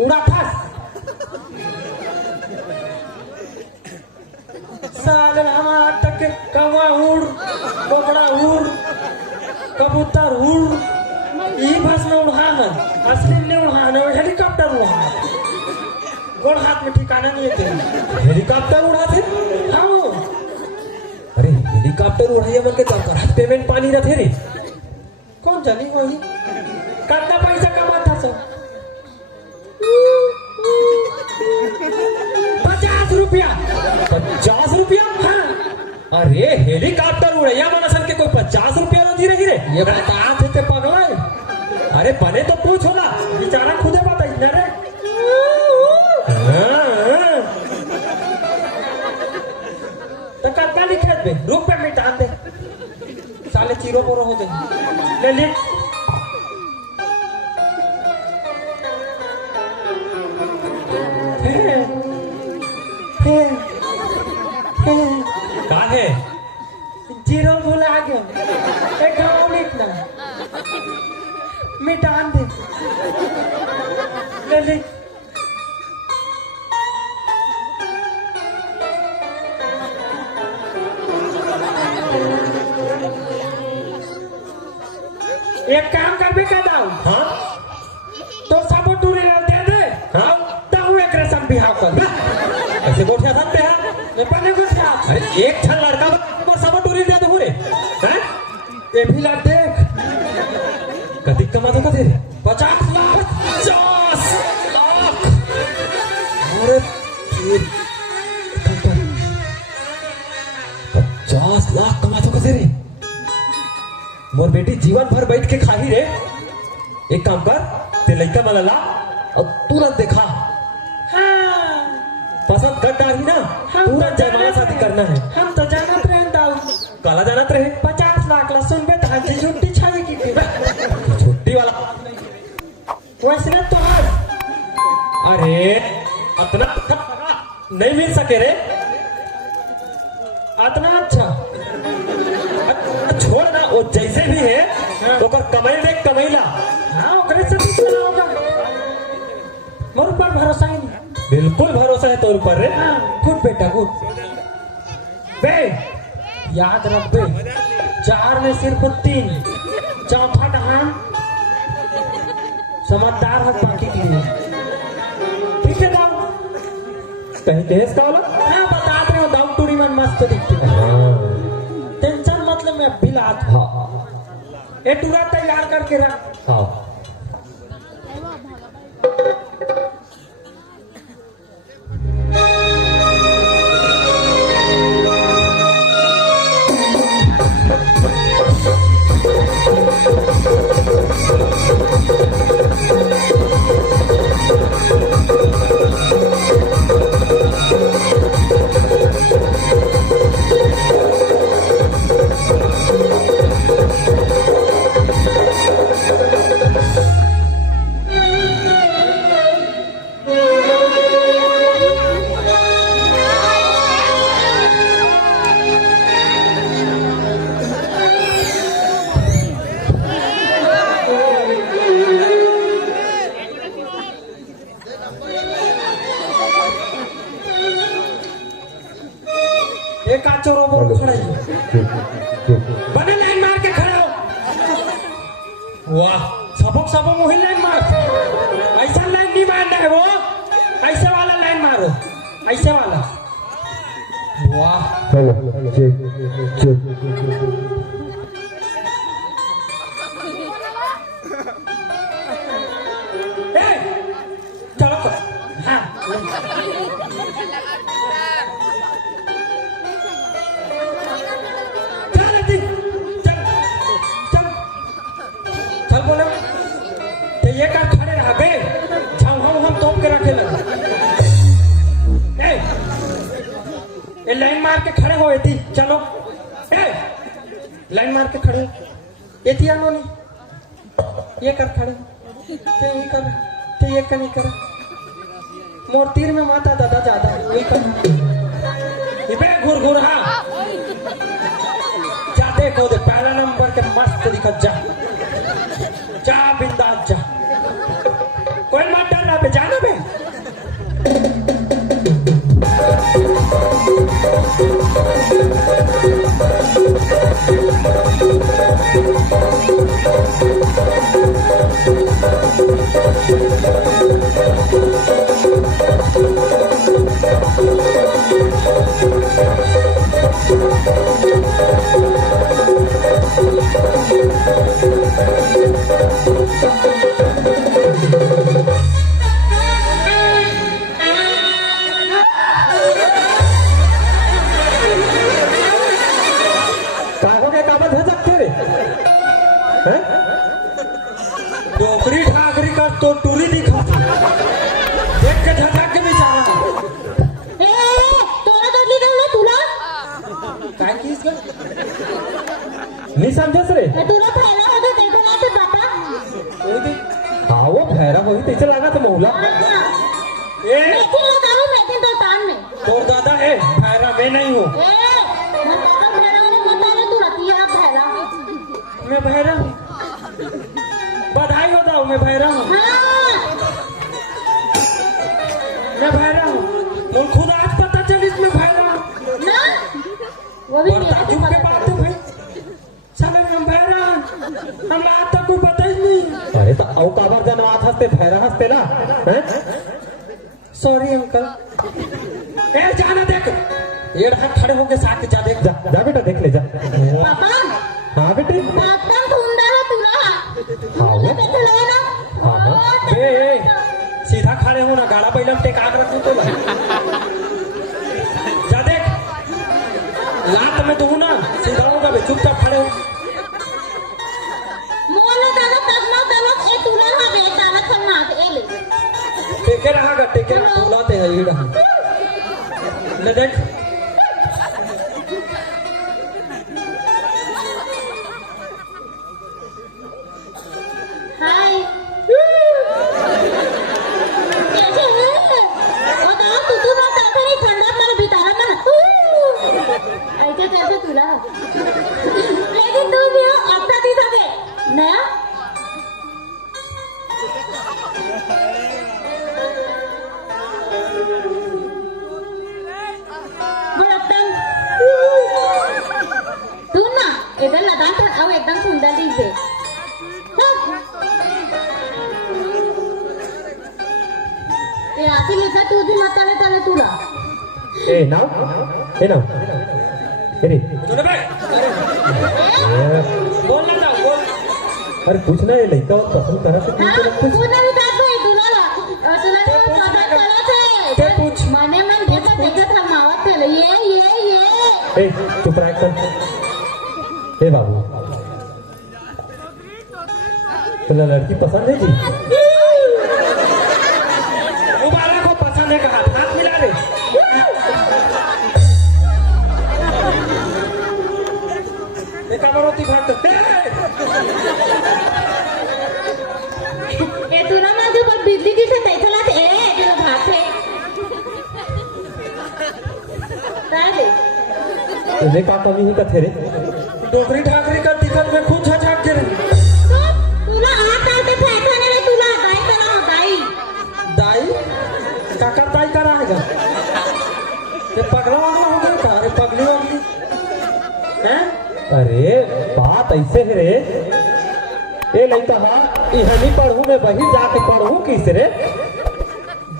उड़ा था साले हमारा तक के कौवा उड़ कोकड़ा उड़ कबूतर उड़ ये बस में उड़ाना असली ने उड़ाना हेलीकॉप्टर उड़ाना गोड़ हाथ में ठिकाना नहीं है हेलीकॉप्टर उड़ाते। हाँ अरे हेलीकॉप्टर उड़ाइए मन के कर पेमेंट पानी रखे रे कौन जानी वही कितना पैसा कमाता सब 50 रुपया 50 रुपया। हाँ अरे हेलीकॉप्टर उड़ैया मन असल के कोई 50 रुपया रोजी रही रे ये बता थे ते पगला अरे बने तो पूछ होला बेचारा खुदे बताई ना रे हाँ। तो कितना लिखे बे रुपये मिटा दे साले चीरो पर हो जाए ले लिख का है जीरो भूला गया एक गाँव लिखना मिटान दे ले लिख एक काम कर भी कर दाऊ हाँ तो सब टूरे दे दे हाँ ताऊ एक रसम बिहाव कर ऐसे गोठिया सकते हैं नेपाली को क्या अरे एक छल लड़का पर सब टूरी दे दो रे हैं ये भी ला देख कति कमा तो कते 50 लाख 50 लाख अरे फिर 50 लाख कमा तो कते रे मोर बेटी जीवन भर बैठ के खाही रे एक काम कर ते लइका मला ला और तुरंत देखा हाँ पसंद कर डाली ना तुरंत जयमाला शादी करना है हम तो जानत रहे दाऊ काला जानत रहे 50 लाख ला सुन बे धाजी छुट्टी छाई की छुट्टी वाला वैसे तो हर अरे अतना नहीं मिल सके रे इतना अच्छा छोड़ ना वो जैसे भी है तो कर कमाई देख कमाईला हाँ ओकरे से कुछ ना होगा मोर ऊपर भरोसा ही नहीं बिल्कुल भरोसा है तोर ऊपर रे हाँ गुड बेटा गुड बे याद रख बे 4 में सिर्फ 3 चौथा डहान समझदार है बाकी के लिए ठीक है दाऊ कहीं देश का वाला हाँ बता दे हो दाऊ टूरी मन मस्त दिखती है टेंशन मतलब मैं बिलात हाँ ये टूरा तैयार करके रख हाँ सबो मुही लाइन मार, ऐसा लाइन नहीं मारना है वो, ऐसे वाला लाइन मारो, ऐसे वाला। वाह चलो चल चल चलो हाँ चल चल चल चल बोले तो ये कार खड़े रहा बे हम तोप के रखे लगे ए लाइन मार के खड़े हो एती चलो ए लाइन मार के खड़े एती आनो नहीं ये कर खड़े ते ये कर ते ये कर नहीं कर मोर तीर में माता दादा ज्यादा वही कर ये बे घुर घुर हाँ जा देखो दे पहला नंबर के मस्त दिखत जा बिंदास जा कोई मत डरना बे जाना बे डोकरी ठाकरी का तो टूरी दिखा देख के झटक के बेचारा तोरा तो निकल ले तुला काय कीस ग नहीं समझस रे तुला फैला होता देखो ना तो बापा ओ दे हाँ वो फेरा वही तेचे लागा तो मौला ए लेकिन लगाओ मैं तो तान में तोर दादा है फैरा मैं नहीं हूँ मैं दादा फैला ने बताया तू रतिया फैला मैं भैरा हूँ बधाई होता हूँ मैं भैरा हूँ हाँ मैं भैरा हूँ मुझे खुद आज पता चली मैं भैरा हूँ ना वो भी और मेरे को ताजुब के पता बात है भाई साले हम भैरा हम आज तक कोई पता ही नहीं अरे तो औ काबर जनवात हंसते फेरा हंसते ना हैं सॉरी अंकल ए जाना देख ये रहा खड़े होके साथ जा देख जा जा बेटा देख ले जा पापा हाँ बेटे एकदम धुंधा है तुला हाँ वो बैठे लो ना हाँ हाँ बे सीधा खड़े हो ना गाड़ा पहले टेक आग रखू तो ला जा देख लात में तू ना सीधा होगा बे चुपचाप खड़े हो मोला दादा तगना तगना ए तुला हा बे दादा खन्ना ए ले टेके रहा बुलाते हैं ये रहा ले देख हाय कैसे है ओ दादा तू ना ताका नहीं ठंडा मेरे बितारा में ऐसे कैसे तुला लेकिन तू भी अपना दी सके नया तू ना इधर लगा तो अब एकदम सुंदर दिखे ते आती लिखा तू भी मत आले तले तुला ए नाव अरे तूने बे बोल ना जाओ बोल अरे पूछना ये लड़का और पसंद करा से हाँ पूछ तूने भी बात है तुला तो पता चला ते थे पूछ मने मन देखा था मावत थे ये ए चुप रह कर ए बाबू तुला लड़की पसंद है जी मुबारक को पसंद है कहा हाथ मिला रे देखा मरोती भाग ए तुला माझे पर बिजली दिसत आहे चला ए तुला भात आहे काय रे तुझे का कमी है कथे रे डोगरी ठाकरी का दिक्कत में खूब झटक के रे तुला आत आते फेकाने रे तुला दाई करा दाई दाई काका दाई करा है ये पगला वाला हो गया का रे पगली वाली हैं अरे बात ऐसे है रे ए लइका हा इहनी पढ़ू मैं बही जाके पढ़ू किस रे?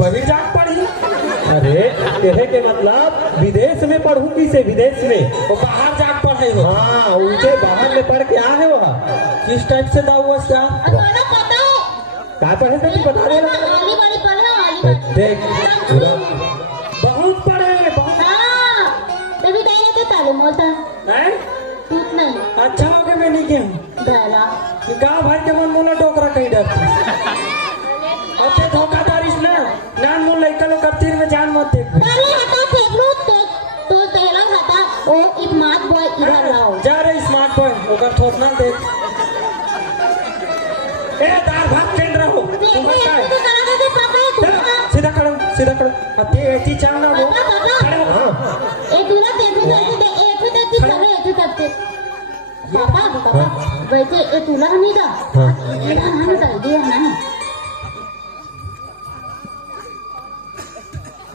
बही जाक पढ़ी अरे कहे के मतलब विदेश में पढ़ू किसे? विदेश में वो बाहर जाक पढ़े हो। हाँ उनके बाहर में पढ़ के आ है वहाँ किस टाइप से दाऊ हुआ क्या थोड़ा पता है क्या पढ़े थे तू बता दे ना। वाली वाली पढ़ रहा वाली देख पूरा बहुत पढ़े बहुत हाँ तभी कहेंगे तो तालीम होता हैं? टूट नहीं अच्छा हो गया मैं नहीं गया गहरा गाँव भर के मन मोला डोकरा कहीं डरती अब ते धोखाधड़ी ना नान मुन लइका लोग करती में जान मत देख पहले हटा फेंकलू तो तेरा हटा ओ एक मात बॉय इधर लाओ जा रे स्मार्ट बॉय ओकर थोपना देख ए दार भाग केंद्र हो तुम देखिए का ऐसे करा के पापा सीधा करो अब ते ऐसी चलना वो खड़े हो हाँ ए दूल्हा देखो तो ऐसे देखती सब ऐसे करते पापा वैसे ए दूल्हा नहीं का हाँ ये हम कर दिया ना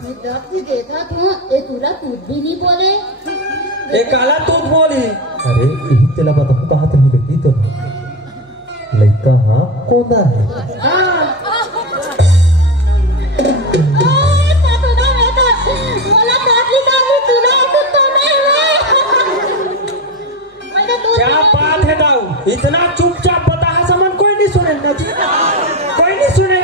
मैं डॉक्टर देखा तू ए दूल्हा कुछ भी नहीं बोले ए काला तूत बोली अरे यही तेला बताऊँ कहा तो नहीं बेटी तो लइका हाँ कोदा है हां क्या बात है दाऊ इतना चुपचाप बता है समन कोई नहीं सुने ना जी कोई नहीं सुने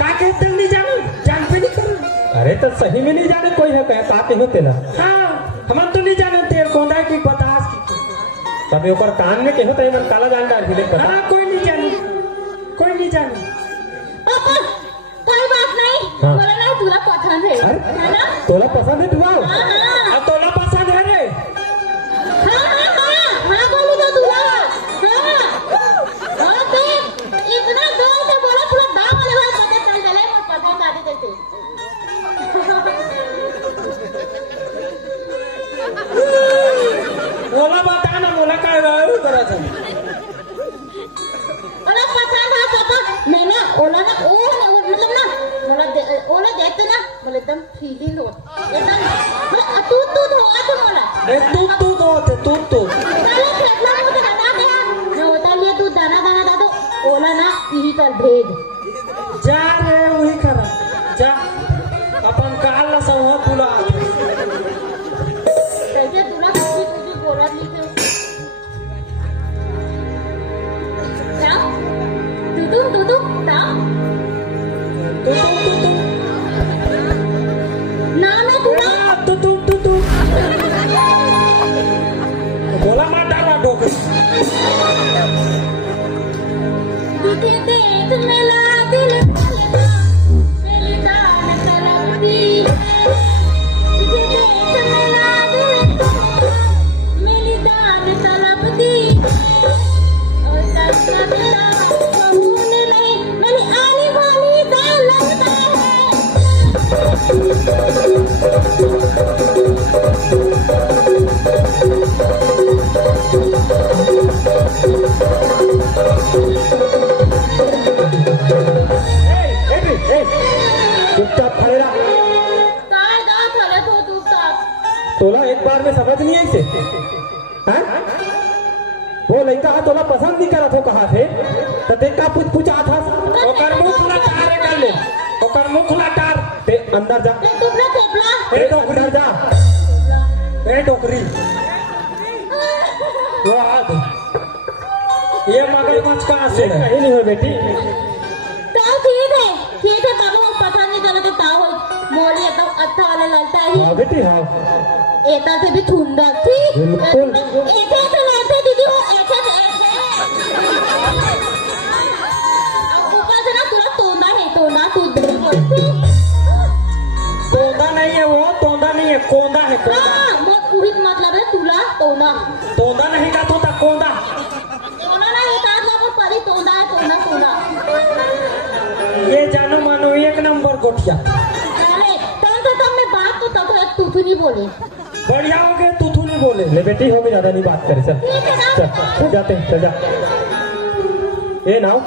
का कहते नहीं जानो जान पे नहीं करो अरे तो सही में नहीं जाने कोई है कहे का हो तेला हाँ हम तो नहीं जाने तेरे कौन की बता तभी ऊपर कान में केहो तो मन काला जान डाल के पता हाँ कोई नहीं जाने कोई नहीं जाने पापा कोई बात नहीं हाँ। बोला ना दूल्हा पसंद है अरे ना तोला पसंद है तुआ हाँ हाँ अब तोला पसंद है रे हाँ बोलू तो दूल्हा हाँ देख इतना जोर से बोला पूरा दाम वाले बात पता चल चले वो पसंद आती जैसे बोला बता ना बोला का करा था ओला पसंद है पापा मैं ना ओला ना ओ मतलब ना ओला देखते ना बोले एकदम फीलिंग हो एकदम मतलब तू हो तो बोला ए तू होते तू अरे फेंकना मुझे हटा दे मैं होता लिए तू दाना दाना दा दो ओला ना यही कर भेद जा रे वही करा जा अपन काल ला संवा तुला कैसे तुला कुछ बोला लिखे क्या तू क्या तू ना तुला तू बोला मत डाला डोकर तुझे देख मेरा दिल मेरी जान तड़पती तुझे देख मेरा दिल मेरी जान तड़पती और तड़पता भूल नहीं मेरी आने वाली जान लगता चुपचाप खड़े रहा काय गा खरे तो चुपचाप तोला एक बार में समझ नहीं आई से हैं? वो लड़का हा तोला पसंद नहीं करा था कहा थे तो देख का पूछ था ओकर मुंह खुला टारे कर ले ओकर मुंह खुला टार ते अंदर जा मैं टुकड़ा फेंकला ते अंदर जा ए डोकरी वो आद ये मगरमच्छ का आंसू है कहीं नहीं हो बेटी तो ठीक है बाबू हम पसंद नहीं करते ताऊ मोली एकदम अच्छा वाला लगता है हाँ बेटी हाँ एता से भी ठुंडा ठीक बिल्कुल। ऐसे वैसे दीदी वो ऐसे अब ऊपर से ना पूरा तोंदा है तोंदा तू बोलती तोंदा नहीं है वो तोंदा नहीं है कोंदा है कोंदा हाँ बहुत पूरी मतलब है तुला तोंदा तोंदा नहीं का तोंदा कोंदा तोंदा ना एक आध लोग परी तोंदा है तोंदा तोंदा ये जानो मानो एक नंबर गोठिया अरे तब मैं बात तो तब तू नहीं बोले बढ़िया हो गए तू नहीं बोले ले बेटी हो भी ज्यादा नहीं बात करे चल जाते चल जा ए नाव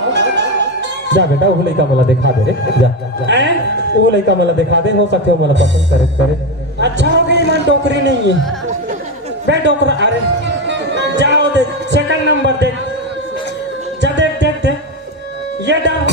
जा बेटा वो लड़का मला दिखा दे रे जा हैं वो लड़का मला दिखा दे हो सकते हो मला पसंद करे अच्छा हो गई मन डोकरी नहीं है बे डोकरा अरे जाओ दे सेकंड नंबर दे ये डाल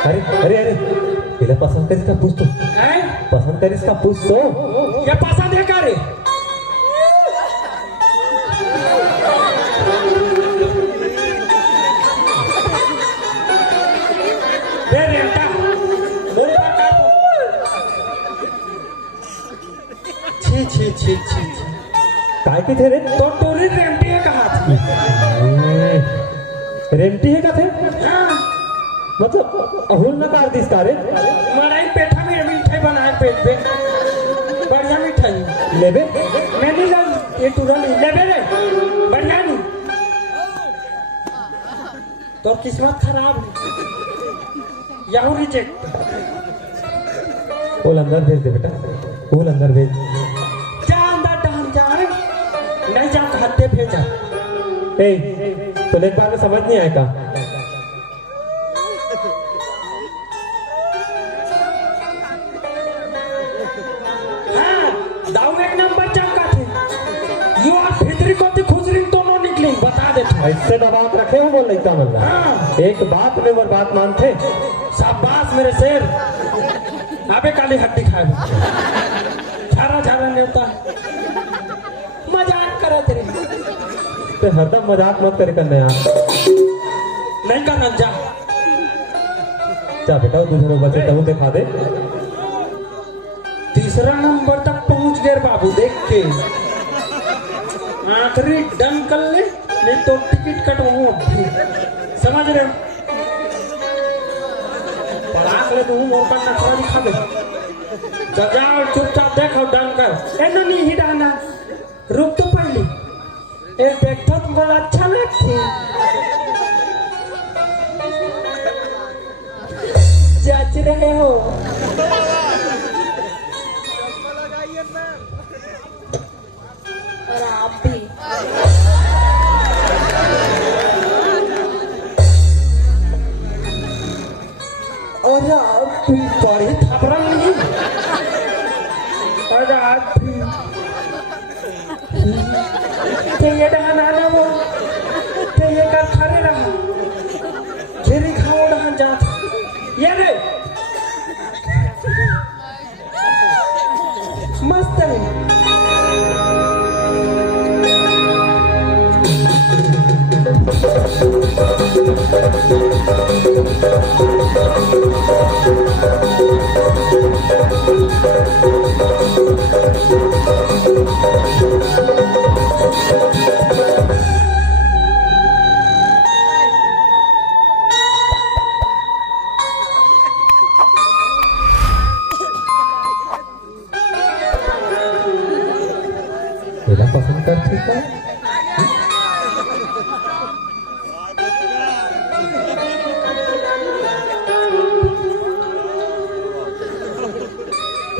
अरे अरे अरे तिला पसंद करीस का पूछतो हैं? पसंद करीस का पूछतो ये पसंद है का रे दे रेटा मुंह पर काट छी छी छी छी काय की थे रे तो टोरी रेंटी है कहा थी रेमटी है का थे हाँ मतलब अहुल न कर दिस का रे मराई पेठा में मिठाई बनाए पेट पे बढ़िया मिठाई लेबे मैं नहीं ला ये तुरा नहीं लेबे रे बढ़िया नहीं तो किस्मत खराब है याहू रिजेक्ट वो अंदर भेज दे बेटा वो अंदर भेज जा अंदर डाल जा नहीं जा खाते भेजा ए तो एक बार में समझ नहीं आएगा हाँ दाऊ एक नंबर चमका थे यू और भितरी को थी खुजरी दोनों निकली बता दे तू ऐसे दबा के रखे हो बोल लड़का मल्ला हाँ। एक बात में वो बात मानते शाबाश मेरे शेर अबे काली हड्डी खाए झारा झारा नेवता मजाक करा तेरे तो हरदम मजाक मत करे करने यार नहीं करना जा जा बेटा दूसरे बच्चे तब दिखा दे तीसरा नंबर तक पहुंच गए बाबू देख के आखिरी डन कर ले नहीं तो टिकट कटवाऊं अभी समझ रहे हो पढ़ाक ले तू मोर का नखरा दिखा दे जाओ चुपचाप देखो डन कर एनो नहीं ही डाना रुक तो पहली ए देखो तो बड़ा अच्छा लगती जच रहे हो और आप भी और आप भी बड़ी थपरा नहीं और आप भी ये डहाना ना वो ये कर खड़े रहा घेरी खाओ डहान जात ये रे मस्त है तेरा पसंद कर ठीक है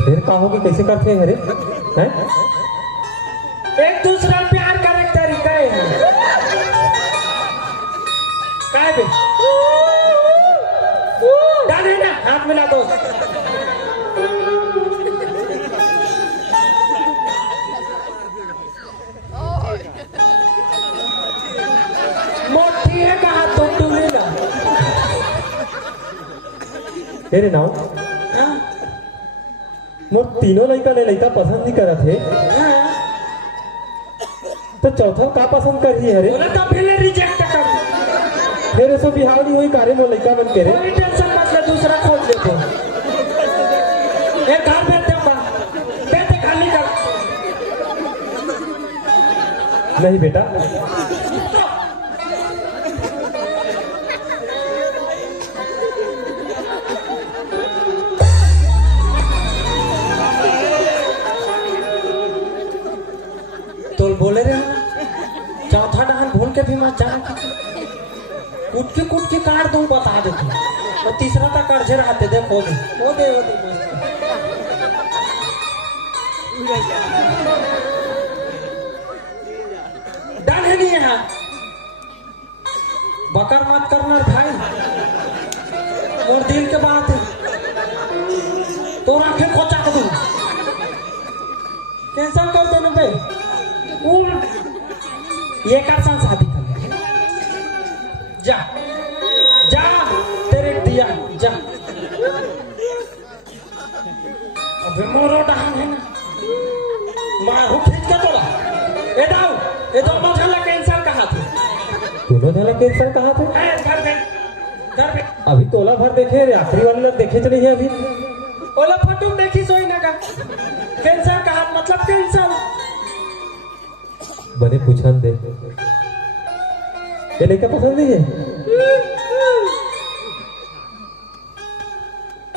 फिर कहोगे कैसे करते हैं रे हैं एक दूसरा प्यार का एक तरीका है काय बे डाले ना हाथ मिला दो मोटी है कहा तो टूलेगा तेरे नाव हाँ मोर तीनों लड़का ले लड़का पसंद नहीं करा थे हाँ तो चौथा का पसंद कर ही है रे बोला तो पहले रिजेक्ट कर फिर ऐसा बिहाव नहीं हुई कारे मोर लड़का बन के रे कोई टेंशन मत ले दूसरा खोज लेते एक घर बैठते हो बैठे खाली कर नहीं बेटा तो बोले रहे ना चौथा डहान भूल के भी मत जाना कुट के काट दूं बता देती और तीसरा तक कर्जे रहते देखो दे वो दे डन है नहीं यहाँ बकर मत करना भाई और दिल के बात है तो आंखें खोचा कर दूं कैंसल कर देना भाई ये कर शादी कर जा जा तेरे दिया जा अबे मोरो डहान है ना मारू खींच के तोला ए तो मझला कैंसर कहा थे दोनों झलक कैंसर कहा थे घर पे अभी तोला भर देखे रे आखिरी वाले लोग देखे चले हैं अभी ओला फटू देखी सोई ना का कैंसर कहा मतलब कैंसर बने पूछन दे ये लड़का पसंद नहीं है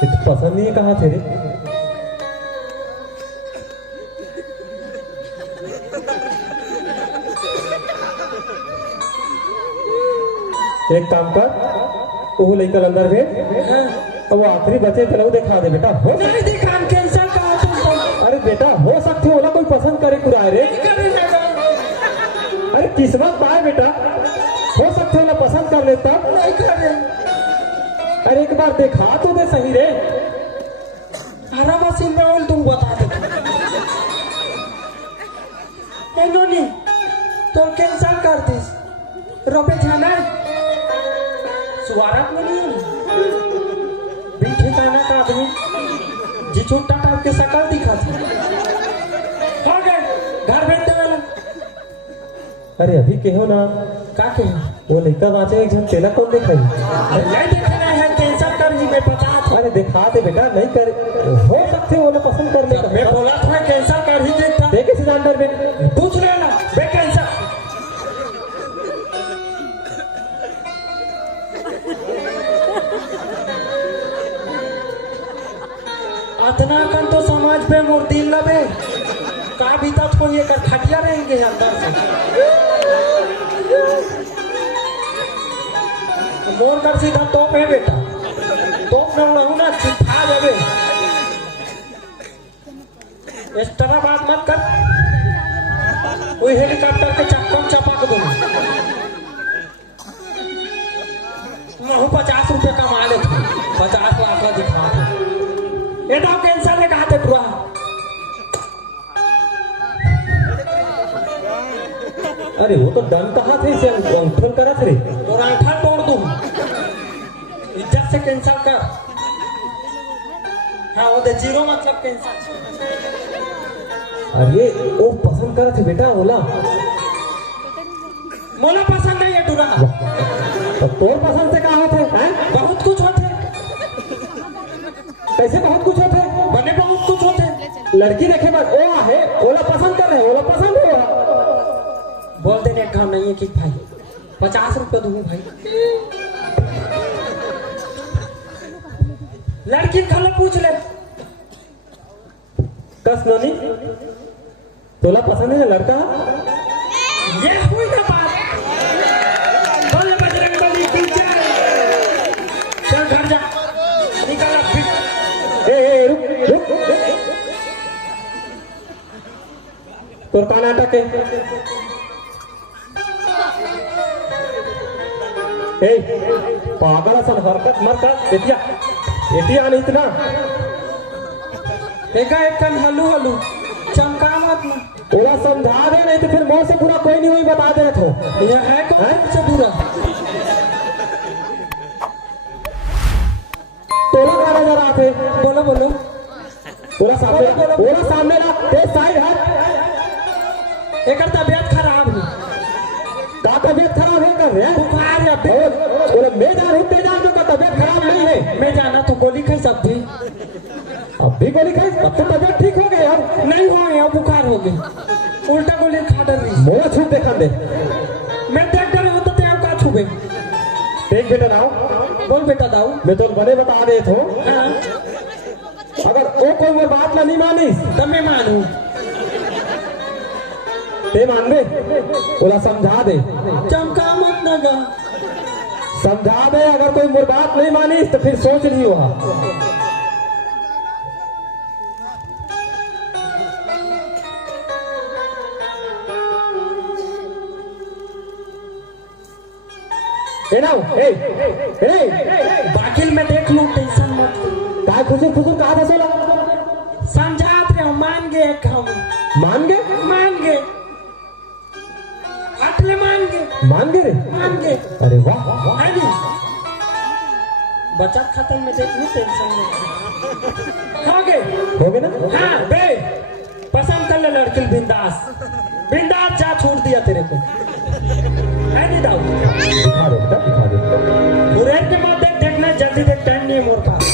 ये तो पसंद नहीं है कहाँ थे रे एक काम कर वो लड़का अंदर भेज और वो आखिरी बचे चलो दिखा दे बेटा हो नहीं देखा कैंसर कहा तुम अरे बेटा हो सकते हो कोई पसंद करे कुराए रे अरे किस्मत पाए बेटा हो सकते हो ना पसंद कर लेता नहीं करे अरे एक बार देखा तो दे सही रे हरा मशीन में ऑयल तुम बता दे नोनी तो कैंसर कर दिस रोपे जाना सुवारत में नहीं बिन ठिकाना का आदमी जी छोटा टाइप के शकल दिखा हो गए घर भेज देवेला अरे अभी कहो ना का के वो लड़का बाँचे एक जन तेला कौन दिखाई नहीं देखना है कैंसर कर जी मैं पता था अरे दिखा दे बेटा नहीं कर हो सकते हो ना पसंद करने का मैं बोला था कैंसर कर ही देता देखे सिलेंडर में पूछ लेना बे कैंसर अतना कन तो समाज पे मोर दिल लबे का बीता तो ये कर खटिया रहेंगे अंदर से मोर कर सीधा तोप है बेटा तोप में रहूं ना चिंता जावे इस तरह बात मत कर कोई हेलीकॉप्टर के चक्कर चपा के दो मैं 50 रुपए कमा लेता 50 लाख का दिखा ये तो कैंसर ने कहा थे पूरा अरे वो तो डन कहा थे इसे अंगठन करा थे रे और अंगठा तोड़ दूं इज्जत से कैंसर कर हाँ वो दे जीरो मतलब कैंसर अरे वो पसंद करा थे बेटा ओला मोला पसंद नहीं है टूरा तो तोर पसंद से कहा होते हैं बहुत कुछ होते कैसे बहुत कुछ होते बने बहुत कुछ होते लड़की देखे बाद ओ है ओला पसंद कर रहे ओला पसंद हो बोल देने एक काम नहीं है कि भाई 50 रुपए दूंगा भाई लड़की खाला पूछ ले कस नोनी तोला पसंद है ना लड़का ये हुई ना बात बोल बजरंग बली की जय चल घर जा निकाल फिर ए रुक रुक तोर का नाटक है ए पागल सन हरकत मत कर बेटिया बेटिया नहीं इतना एका एक कन हलू हलू चमका मत ना ओला समझा दे नहीं तो फिर मौत से पूरा कोई नहीं हुई बता दे तो ये है कौन से बुरा तोला का नजर आते बोलो बोलो तोला सामने ओला सामने ना तेज साइड हट एक तबियत खराब है का तबियत खराब है कर रहे हैं बुखार या बोले मैं जान हूँ तेजाब में का तबियत खराब नहीं है मैं जाना तो गोली खाई सब भी अब भी गोली खाई अब तो तबियत ठीक हो गई यार नहीं हुआ है बुखार हो गई उल्टा गोली खा डर रही मोला छूट देखा दे मैं देख डर होता तो आप का छुबे देख बेटा नाव बोल बेटा दाऊ मैं तो बने बता दे तो हाँ अगर वो कोई मोर बात ना नहीं मानिस तब मैं मानू ते मान दे बोला समझा दे चमका मत न गा समझा दे अगर कोई मुर्बात नहीं मानी तो फिर सोच नहीं हुआ बाकिल में देख लूं टेंशन मत काय खुशी खुशी कहा था सोला समझात रहे मान गए हम मान गए अटले मान गए रे अरे वाह हाँ जी बचत खाता में देख लूं टेंशन नहीं हो गए ना हाँ बे पसंद कर ले लड़की बिंदास जा छोड़ दिया तेरे को है नहीं दाऊ दिखा दे बुरे के मत देखना जल्दी देख टाइम नहीं है मोर पास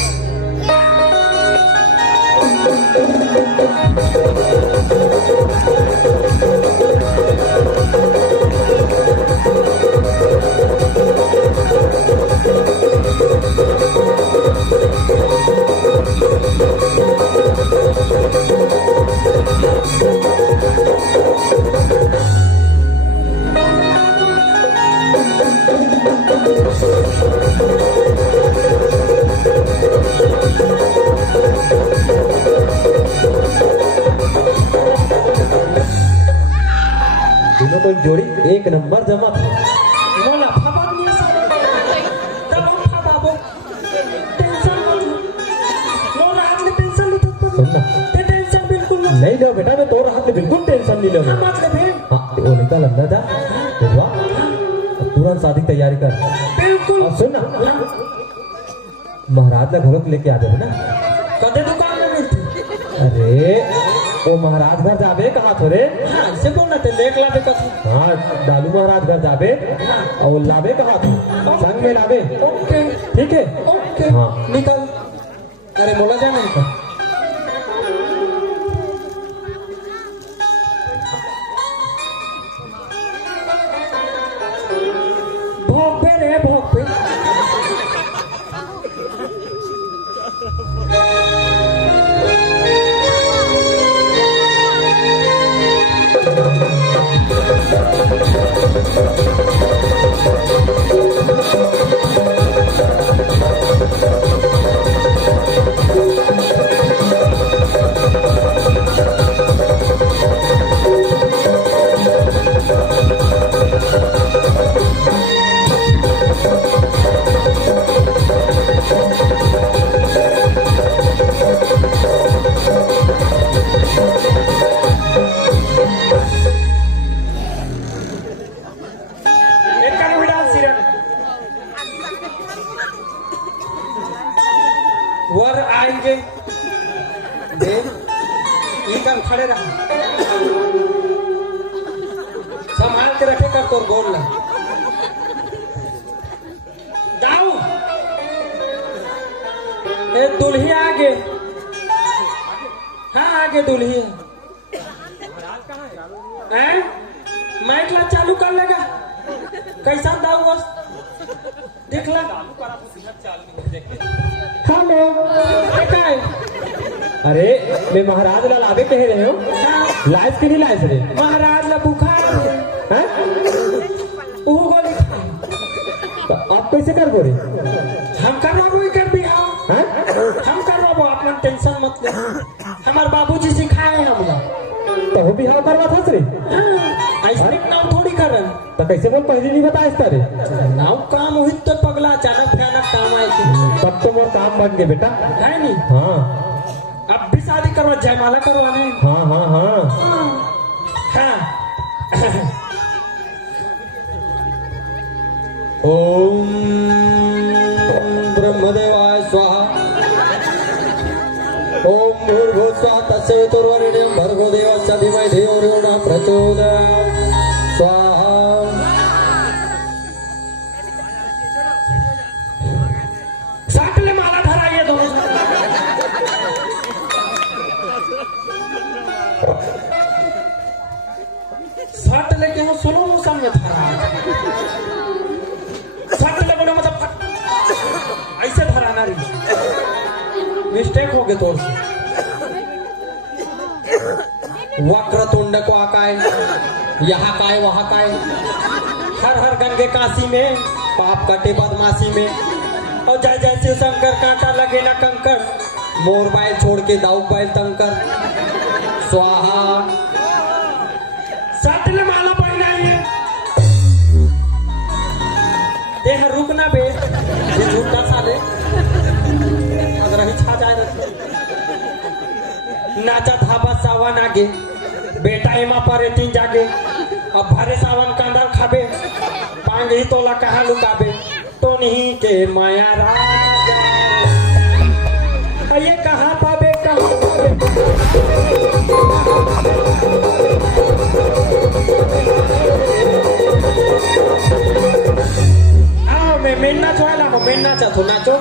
दोनों को जोड़ी एक नंबर जमा था मोला फबा नहीं साले तब हम फबाबो टेंशन मोला आपने टेंशन नहीं तो सुनना ते टेंशन बिल्कुल नहीं लो बेटा मैं तोर हाथ में बिल्कुल टेंशन नहीं लूंगा मतलब है हाँ वो निकल अंदर था देखवा तुरंत शादी तैयारी कर बिल्कुल और सुन ना महाराज ने घरों लेके आ दे ना कदे दुकान में मिलती अरे वो महाराज घर जाबे कहा थोड़े हाँ ऐसे बोलना ते लेक लाते कथी हाँ डालू महाराज घर जाबे और लाबे कहा थी संग में लाबे ओके ठीक है ओके हाँ निकल अरे मोला जाना निकल भोग पे वर आएंगे देख इकन खड़े रहा संभाल के रखे कर तो बोल ला जाओ ए दुल्ही आगे हाँ आगे दुल्ही है माइक ला चालू कर लेगा कैसा दाऊ बस देख ला हेलो अरे मैं महाराज ला लाबे कह रहे हो लाइफ के नहीं लाइफ रे महाराज ला बुखार हैं वो गोली तो आप कैसे कर बोले हम कर रहा कर बिहार हैं हम कर रहा अपना टेंशन मत ले हमारे बाबूजी सिखाए हमला तो वो बिहार करवा था रे ऐसे नाम थोड़ी कर रहे तो कैसे बोल पहले नहीं बता इस तरह नाव काम हुई तो पगला अचानक भयानक काम आए थे तब तो मोर काम बन गए बेटा है नहीं हाँ अब भी शादी करवा जयमाला करवाने हाँ हाँ हाँ हाँ ओम ब्रह्मदेवाय स्वाहा ओम भूर्भुवः स्वः तत्सवितुर्वरेण्यं भर्गो देवस्य धीमहि धियो यो नः प्रचोदयात् स्वाहा साकले माला धरा ये दोनों साट लेके हम सुनो मौसम में धरा साट लेके ना मतलब ऐसे धरा ना रही मिस्टेक हो गए तोर से वक्रतुंड को आकाय यहाँ काय वहाँ काय, हर हर गंगे काशी में पाप कटे बदमाशी में, और जय जय शिव शंकर कांटा लगे ना कंकर, मोर बैल छोड़ के दाऊ बैल तंकर, स्वाहा। साटले माला पहनाइए, देह रुकना बे, ये झूठा साले अगर ही छा जाए नाचा धाबा सावन आगे, बेटा एमा पर तीन जागे, अब भरे सावन कांदा खाबे, पांग ही तोला कहा लुकाबे, तो नहीं के माया राजा, ये कहाँ पाबे कहाँ पाबे। आओ मैं नाचो आला हो, मैं नाचा तो नाचो।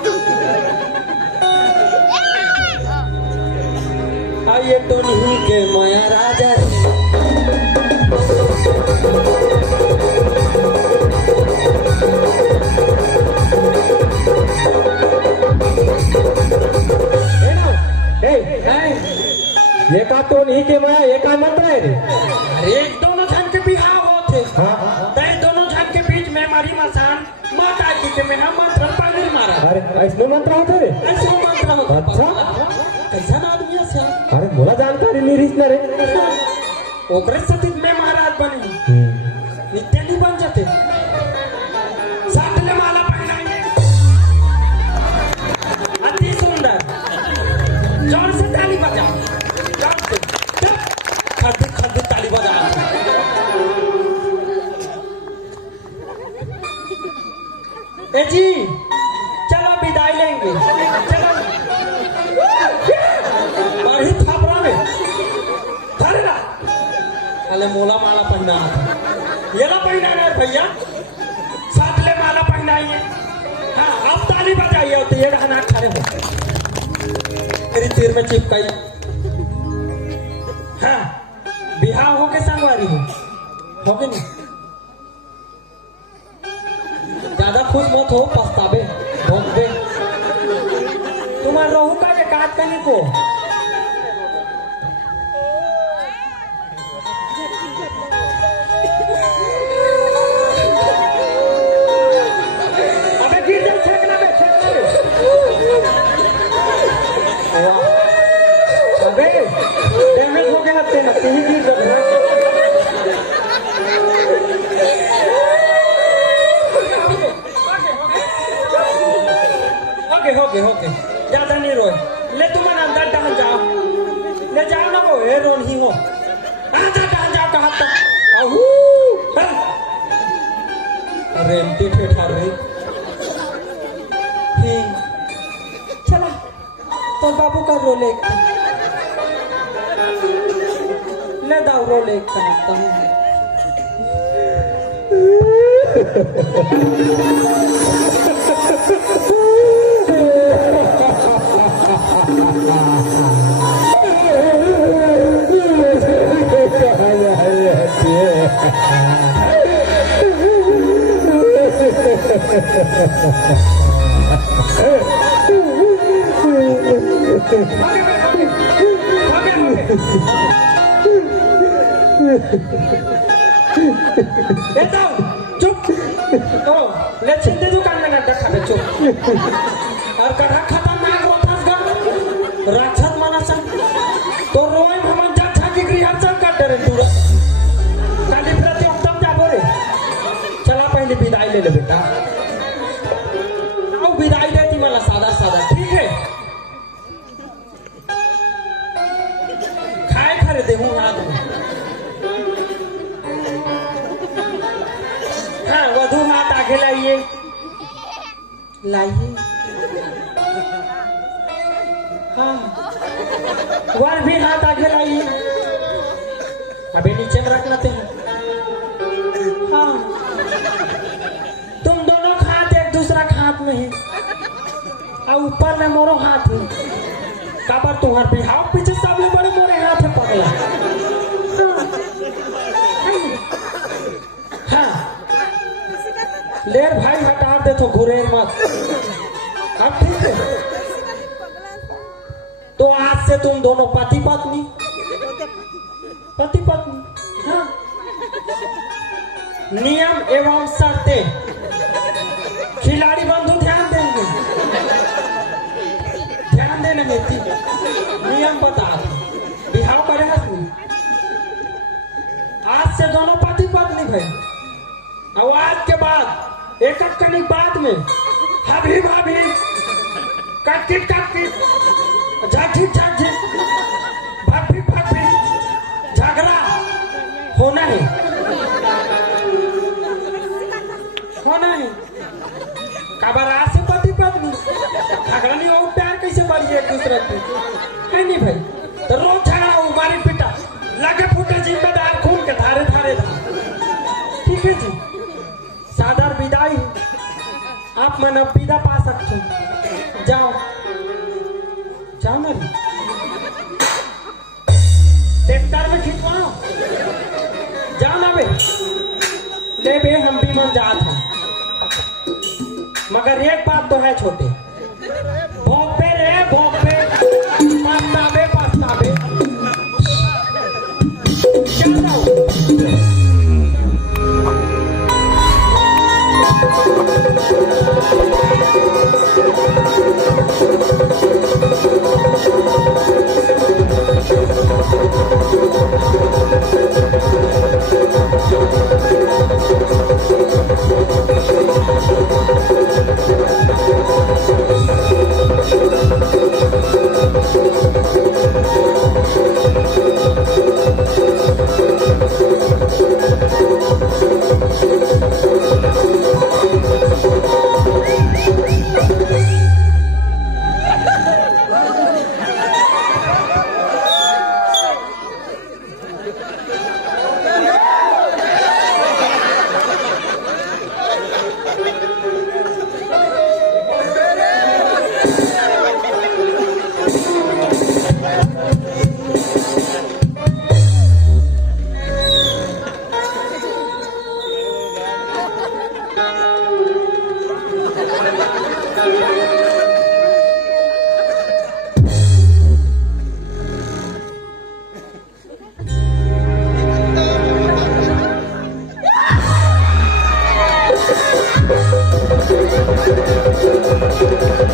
ये तो नहीं के माया राजा, ये का तो नहीं के माया, ये का मंत्र है रे। अरे दोनों जन के बिहार होते, तय दोनों जन के बीच में मारी मसान माता जी के में हम मंत्र पहले मारा। अरे ऐसे मंत्र होते रे, ऐसे मंत्र होता। अच्छा कैसा आदमी है से? अरे मोला जानकारी नहीं रिश्ते रे, ओकरे सतीत में महाराज बनी, नित्य नहीं बन जाते। साटले माला पहनाएंगे, अति सुंदर, जोर से ताली बजा, जोर से, खद्दू खद्दू ताली बजा। ए जी, चलो विदाई लेंगे, चलो। बड़ी थापरा में, धरेगा। अरे मोला माला पहना था, ये ला पहना है भैया, साटले माला पहनाइए। हाँ, अब ताली बजाइए और ये गाना खड़े हो, मेरी तीर में चिपकाई। हाँ, बिहार हो के संगवारी हो गए नहीं? ज्यादा खुश मत हो, पछतावे भोगबे। तुम्हारा रहू का के काट करने को अबे गिर जाए, छेकना बे, छेकना बे। अबे डैमेज हो गया ना, तेरे ही गिर जाए। हो गए, ज्यादा नहीं रोए, ले तुम्हारा अंदर टहल जाओ, ले जाओ ना, वो हे रोन ही हो, अंदर टहल जाओ। कहा तक अरे एमटी ठेठा रही चला तो बाबू का रोल एक ले दाओ, रोल एक करता हूँ। चुप करो, ले छिंदे दुकान में नड्डा खा चुप। और कढ़ा खतरनाक रोथास का राक्षस मानस तो रोए भवन जग छाकी गृहस्थ कर डरे दूर काली प्रति उत्तम जा बोले। चला पहले विदाई ले ले बेटा, आओ विदाई देती मला सादा सादा, ठीक है? खाए खरे दे हूँ हाथ में। हाँ, वधु हाथ आगे लाइए, लाइए। हाँ, वर भी हाथ आगे लाइए, अभी नीचे में रख लेते हैं। हाँ, तुम दोनों का हाथ एक दूसरा का हाथ में है, और ऊपर में मोरो हाथ है। काबर तुम्हारे बिहाव पीछे सबले बड़े मोरे हाथ है पगला। हाँ, लेर भाई हटा दे तो घुरेर मत। अब ठीक है, तो आज से तुम दोनों पति पत्नी। हाँ, नियम एवं शर्तें खिलाड़ी बंधु ध्यान देंगे, ध्यान देने में थी। नियम बता बिहाव करे हंसनी। आज से दोनों पति पत्नी भाई, और आज के बाद एक कनी बाद में हभी भाभी कटकिट कटकिट झाठी झाठी भाभी भाभी झगड़ा होना है, होना है। कबरा से पति पत्नी झगड़ा नहीं हो, प्यार कैसे बढ़िए एक दूसरे पे है नहीं भाई। तो रोज झगड़ा हो, मारी पिटा लगे फूटे जिम्मेदार खून के धारे धारे धारे। ठीक है जी, सादर विदाई, आप मन अब विदा पा सकते हो। जाओ जाओ ना, ट्रैक्टर में खिंचवाओ, जाओ ना बे। ले बे हम भी मन जात हैं, मगर एक बात तो है छोटे, भोंपे रे भोंपे, पछतावे पछतावे। क्या जाओ Thank you.